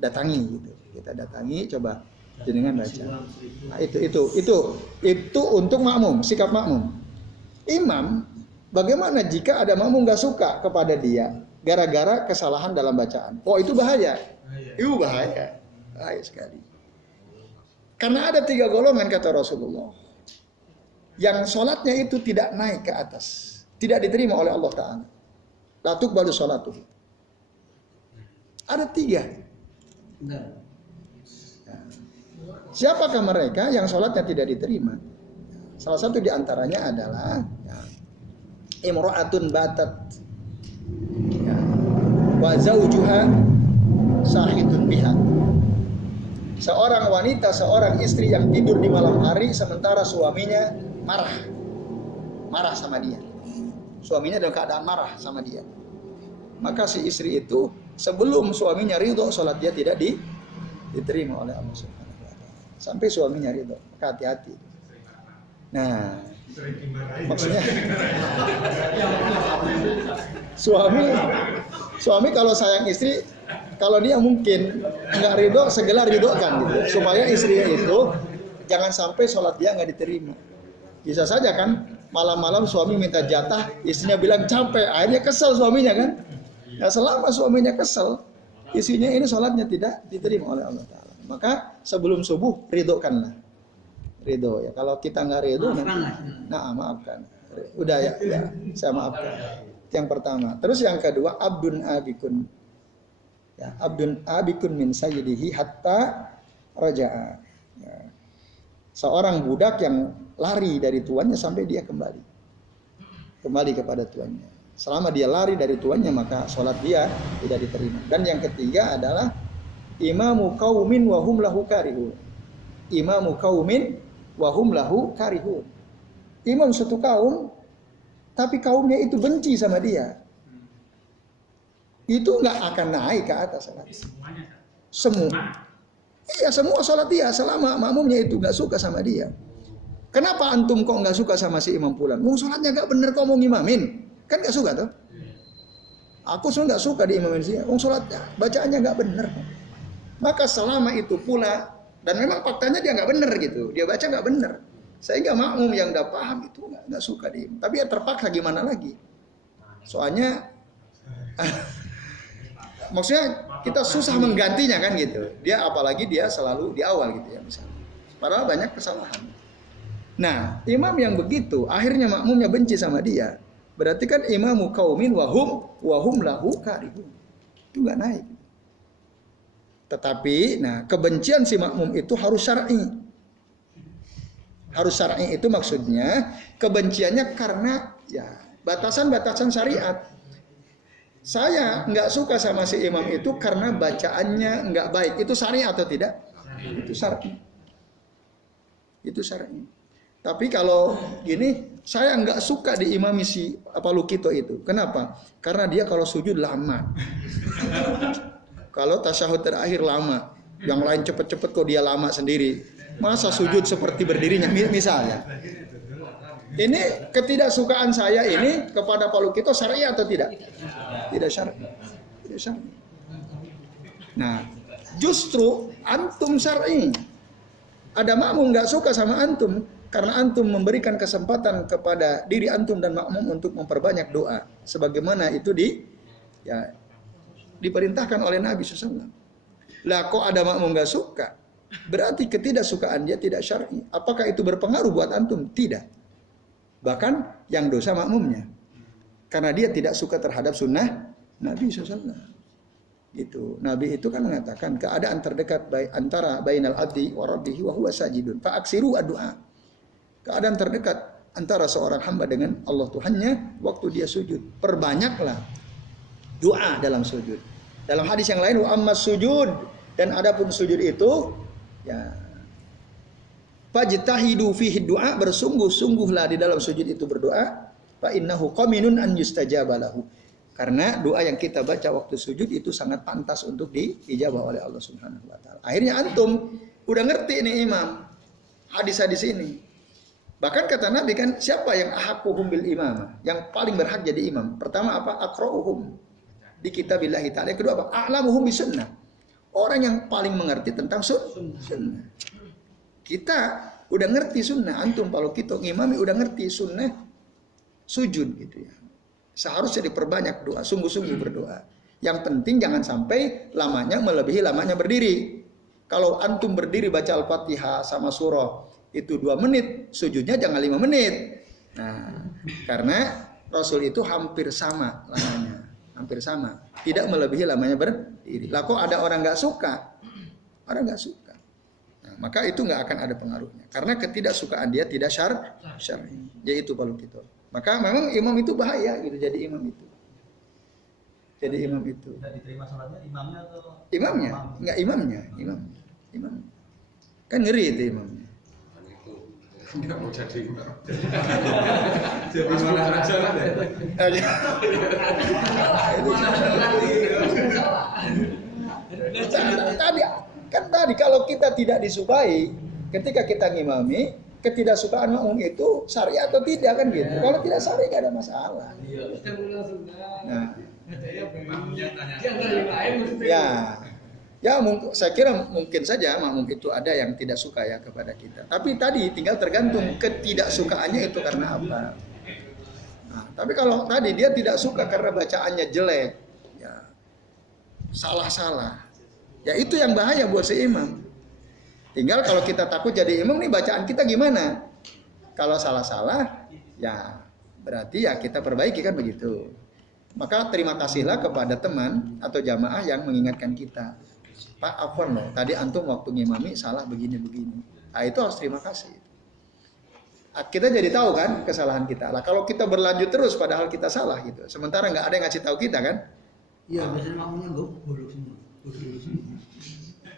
datangi gitu. Kita datangi, coba jenengan baca. Nah, itu untuk makmum, sikap makmum. Imam, bagaimana jika ada makmum nggak suka kepada dia gara-gara kesalahan dalam bacaan? Oh itu bahaya. Itu bahaya. Bahaya sekali. Karena ada 3 golongan kata Rasulullah. Yang sholatnya itu tidak naik ke atas. Tidak diterima oleh Allah Ta'ala. La tuqbalu sholatuh. Ada 3. Nah. Siapakah mereka yang sholatnya tidak diterima? Salah satu diantaranya adalah imra'atun batat wa zawjuha sahidun biha. Seorang wanita, seorang istri yang tidur di malam hari sementara suaminya marah sama dia. Suaminya dalam keadaan marah sama dia. Maka si istri itu sebelum suaminya ridho, sholat dia tidak diterima oleh Allah Subhanahu wa Ta'ala. Sampai suaminya ridho, maka hati-hati. Nah, maksudnya suami kalau sayang istri, kalau dia mungkin nggak ridho, segera ridhokan gitu, supaya istrinya itu jangan sampai sholat dia nggak diterima. Bisa saja kan malam-malam suami minta jatah, istrinya bilang capek, akhirnya kesel suaminya kan. Nah selama suaminya kesel, istrinya ini sholatnya tidak diterima oleh Allah Ta'ala. Maka sebelum subuh ridhokanlah. Ridho ya. Kalau kita nggak ridho, maafkan. Udah ya, saya maafkan. Itu yang pertama. Terus yang kedua, abdun abikun. Ya, abdun abikun min sayyidihi hatta raja'a. Ya. Seorang budak yang lari dari tuannya sampai dia kembali kepada tuannya. Selama dia lari dari tuannya maka sholat dia tidak diterima. Dan yang ketiga adalah imamu qaumin wa hum lahu karihun. Imamu qaumin wa hum lahu karihun. Imam suatu kaum tapi kaumnya itu benci sama dia. Itu nggak akan naik ke atas sholat. Semua. Iya semua sholat dia selama makmumnya itu nggak suka sama dia. Kenapa antum kok nggak suka sama si imam fulan? Mau sholatnya nggak bener kok mau ngimamin? Kan nggak suka tuh. Aku sebenarnya nggak suka diimamin sih. Sholatnya bacaannya nggak bener. Maka selama itu pula dan memang faktanya dia nggak bener gitu. Dia baca nggak bener. Sehingga makmum yang nggak paham itu nggak suka dia. Tapi ya terpaksa gimana lagi? Soalnya maksudnya kita susah menggantinya kan gitu. Dia apalagi dia selalu di awal gitu ya misalnya. Padahal banyak kesalahan. Nah, imam yang begitu akhirnya makmumnya benci sama dia. Berarti kan imamu qaumin wa hum lahu karihun. Itu enggak naik. Tetapi nah, kebencian si makmum itu harus syar'i. Harus syar'i itu maksudnya kebenciannya karena ya batasan-batasan syariat. Saya nggak suka sama si imam itu karena bacaannya nggak baik. Itu syar'i atau tidak? Itu syar'i. Itu syar'i. Tapi kalau gini, saya nggak suka diimami si Lukito itu. Kenapa? Karena dia kalau sujud lama. Kalau tasyahud terakhir lama. Yang lain cepet-cepet kok dia lama sendiri. Masa sujud seperti berdirinya misalnya. Ini ketidaksukaan saya ini kepada Pak Lukito syar'i atau tidak? Tidak syar'i. Tidak syar'i. Nah, justru antum syar'i. Ada makmum nggak suka sama antum karena antum memberikan kesempatan kepada diri antum dan makmum untuk memperbanyak doa, sebagaimana itu diperintahkan oleh Nabi SAW. Lah kok ada makmum nggak suka? Berarti ketidaksukaan dia tidak syar'i. Apakah itu berpengaruh buat antum? Tidak. Bahkan yang dosa makmumnya, karena dia tidak suka terhadap sunnah Nabi SAW. Gitu. Nabi itu kan mengatakan keadaan terdekat antara bainal abdi wa rabbihi wa huwa sajidun. Fa aksiru ad-du'a. Keadaan terdekat antara seorang hamba dengan Allah Tuhannya waktu dia sujud. Perbanyaklah doa dalam sujud. Dalam hadis yang lain, wa ammas sujud, dan adapun sujud itu ya fajtahidu fihi du'a, bersungguh-sungguhlah di dalam sujud itu berdoa, fa innahu qaminun an yustajaba lahu. Karena doa yang kita baca waktu sujud itu sangat pantas untuk diijabah oleh Allah Subhanahu wa taala. Akhirnya antum udah ngerti nih imam hadis-hadis ini. Bahkan kata Nabi kan, siapa yang ahaqquhum bil imamah, yang paling berhak jadi imam? Pertama apa? Aqra'uhum di kitabillah ta'ala. Yang kedua apa? A'lamuhum bisunnah. Orang yang paling mengerti tentang sunnah. Kita udah ngerti sunnah, antum kalau kita ngimami udah ngerti sunnah sujud gitu ya. Seharusnya diperbanyak doa, sungguh-sungguh berdoa. Yang penting jangan sampai lamanya melebihi lamanya berdiri. Kalau antum berdiri baca Al-Fatihah sama surah itu 2 menit, sujudnya jangan 5 menit. Nah, karena Rasul itu hampir sama lamanya. Hampir sama, tidak melebihi lamanya berdiri. Lah kok ada orang nggak suka? Orang nggak suka. Nah, maka itu nggak akan ada pengaruhnya. Karena ketidaksukaan dia tidak syar'i. Yaitu kalau gitu. Maka memang imam itu bahaya gitu jadi imam itu. Jadi imam itu. Tidak diterima sholatnya imamnya atau? Imamnya, nggak imamnya. Kan ngeri itu imamnya. Kan itu nggak mau jadi imam. Jadi mana jalan ya? Tadi kalau kita tidak disukai ketika kita ngimami, ketidaksukaan makmum itu syar'i atau tidak kan gitu. Kalau tidak syar'i gak ada masalah. Nah, ya mungkin saya kira mungkin saja makmum itu ada yang tidak suka ya kepada kita. Tapi tadi tinggal tergantung ketidaksukaannya itu karena apa. Nah, tapi kalau tadi dia tidak suka karena bacaannya jelek, ya salah-salah. Ya itu yang bahaya buat si imam. Tinggal kalau kita takut jadi imam nih bacaan kita gimana? Kalau salah-salah, ya berarti ya kita perbaiki kan begitu. Maka terima kasihlah kepada teman atau jamaah yang mengingatkan kita. Pak, afwan loh, tadi antum waktu ngimami salah begini-begini. Nah itu harus terima kasih. Kita jadi tahu kan kesalahan kita. Lah kalau kita berlanjut terus padahal kita salah gitu. Sementara nggak ada yang ngasih tahu kita kan? Iya, biasanya makmumnya enggak bodoh semua.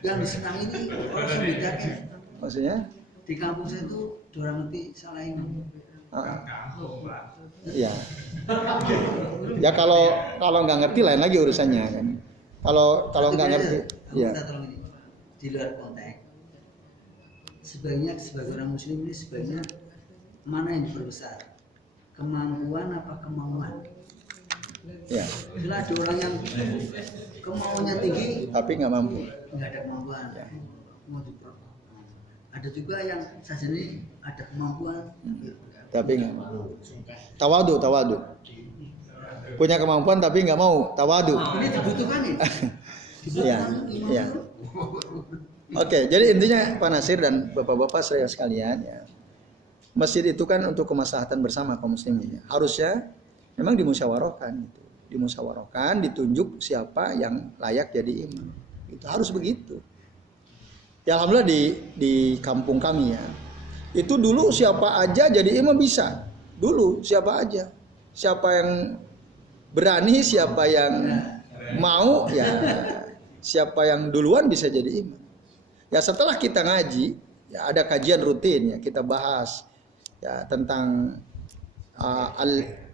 Yang disenang ini orang membedakan. Maksudnya? Di kampung saya itu orang ngerti salah imam. Iya. Ya kalau nggak ngerti lain lagi urusannya kan. Kalau nggak ngerti, ya. Di luar konteks. Sebaiknya sebagai orang muslim ini sebaiknya mana yang diperbesar? Kemampuan apa kemauan? Ya. Bila ada orang yang kemauannya tinggi Tapi nggak mampu. nggak ada kemampuan, mau diperlukan. Ada juga yang saja ini ada kemampuan, Tapi nggak mampu. Tawadu. Punya kemampuan tapi nggak mau tawadu. Ini dibutuhkan nih. Iya. Oke, jadi intinya Pak Nasir dan bapak-bapak saya sekalian ya. Masjid itu kan untuk kemaslahatan bersama kaum muslimin. Harusnya memang dimusyawarahkan gitu. Dimusyawarahkan, ditunjuk siapa yang layak jadi imam. Itu harus begitu. Ya alhamdulillah di kampung kami ya. Itu dulu siapa aja jadi imam bisa. Dulu siapa aja. Siapa yang berani, siapa yang mau, ya siapa yang duluan bisa jadi imam. Ya setelah kita ngaji, ya ada kajian rutin ya kita bahas ya tentang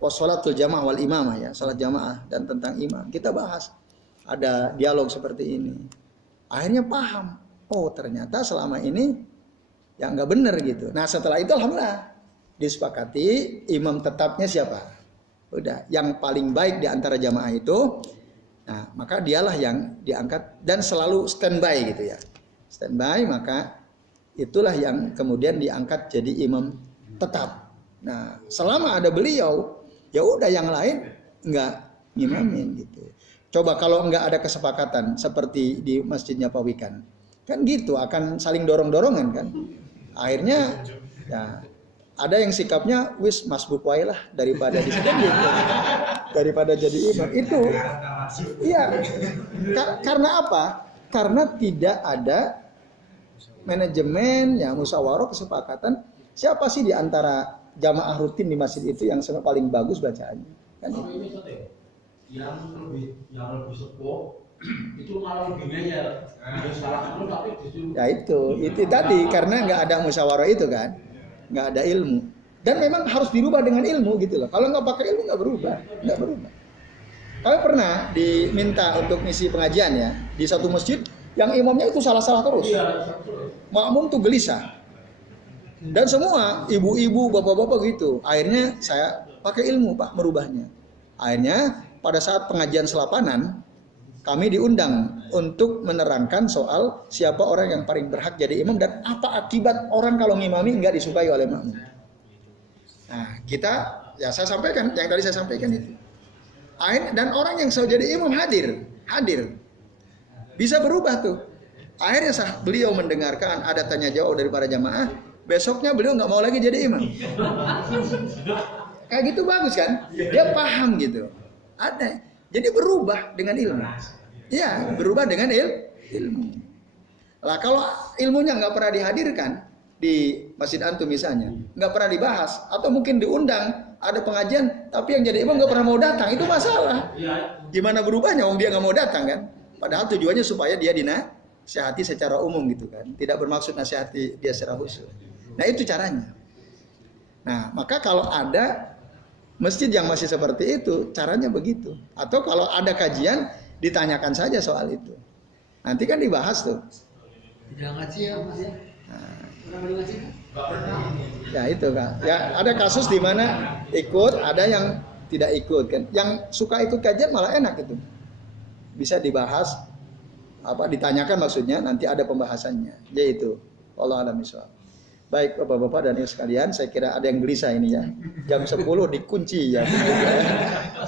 sholatul jamaah wal imamah ya, salat jamaah dan tentang imam. Kita bahas. Ada dialog seperti ini. Akhirnya paham. Oh, ternyata selama ini ya nggak benar gitu. Nah, setelah itu alhamdulillah disepakati imam tetapnya siapa? Udah, yang paling baik di antara jamaah itu, nah maka dialah yang diangkat dan selalu standby gitu ya. Standby, maka itulah yang kemudian diangkat jadi imam tetap. Nah, selama ada beliau, ya udah yang lain nggak ngimamin gitu. Coba kalau nggak ada kesepakatan seperti di masjidnya Pak Wikan, kan gitu akan saling dorong-dorongan kan. Akhirnya ya ada yang sikapnya wis masbuk wae lah daripada di sini gitu. Daripada jadi imam itu. Iya. Karena apa? Karena tidak ada manajemen ya musyawarah kesepakatan siapa sih di antara jamaah rutin di masjid itu yang paling bagus bacaannya kan itu. yang lebih sepuh itu malah lebih ngeyel. Dia salah dulu tapi disuruh. Ya itu tadi karena nggak ada musyawarah itu kan, nggak ada ilmu. Dan memang harus dirubah dengan ilmu gitu loh. Kalau nggak pakai ilmu nggak berubah. Kami pernah diminta untuk ngisi pengajian ya di satu masjid yang imamnya itu salah-salah terus. Makmum tuh gelisah. Dan semua ibu-ibu, bapak-bapak gitu. Akhirnya saya pakai ilmu Pak merubahnya. Akhirnya pada saat pengajian selapanan kami diundang untuk menerangkan soal siapa orang yang paling berhak jadi imam dan apa akibat orang kalau ngimami nggak disukai oleh makmum. Nah saya sampaikan yang tadi saya sampaikan itu. Dan orang yang selalu jadi imam hadir, bisa berubah tuh. Akhirnya beliau mendengarkan ada tanya jawab dari para jamaah. Besoknya beliau nggak mau lagi jadi imam. Kayak gitu bagus kan? Dia paham gitu. Ada. Jadi berubah dengan ilmu. Ya, berubah dengan ilmu. Lah kalau ilmunya nggak pernah dihadirkan di Masjid Antum misalnya, nggak pernah dibahas, atau mungkin diundang ada pengajian, tapi yang jadi imam nggak pernah mau datang, itu masalah. Gimana berubahnya? Wong dia nggak mau datang kan? Padahal tujuannya supaya dia dinasihati secara umum gitu kan, tidak bermaksud nasihati dia secara khusus. Nah itu caranya. Nah maka kalau ada masjid yang masih seperti itu, caranya begitu. Atau kalau ada kajian, ditanyakan saja soal itu. Nanti kan dibahas tuh. Tidak ngaji ya Mas ya? Pernah ngaji kan? Ya itu kan. Ya ada kasus di mana ikut, ada yang tidak ikut kan. Yang suka ikut kajian malah enak itu. Bisa dibahas, ditanyakan maksudnya, nanti ada pembahasannya. Yaitu wallahu a'lam bishawab. Baik Bapak-bapak dan Ibu sekalian, saya kira ada yang gelisah ini ya. Jam 10 dikunci ya.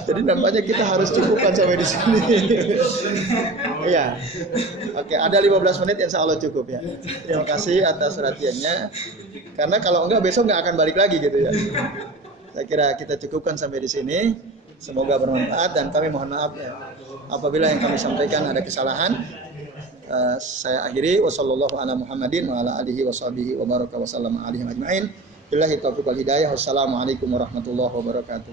Jadi nampaknya kita harus cukupkan sampai di sini. Iya. Oke, ada 15 menit insya Allah cukup ya. Terima kasih atas perhatiannya. Karena kalau enggak besok enggak akan balik lagi gitu ya. Saya kira kita cukupkan sampai di sini. Semoga bermanfaat dan kami mohon maaf ya. Apabila yang kami sampaikan ada kesalahan, saya akhiri wasallallahu ala Muhammadin wa ala alihi washabihi wa baraka wa sallama alaihi ajmain. Billahi taufiq wal hidayah. Wassalamualaikum warahmatullahi wabarakatuh.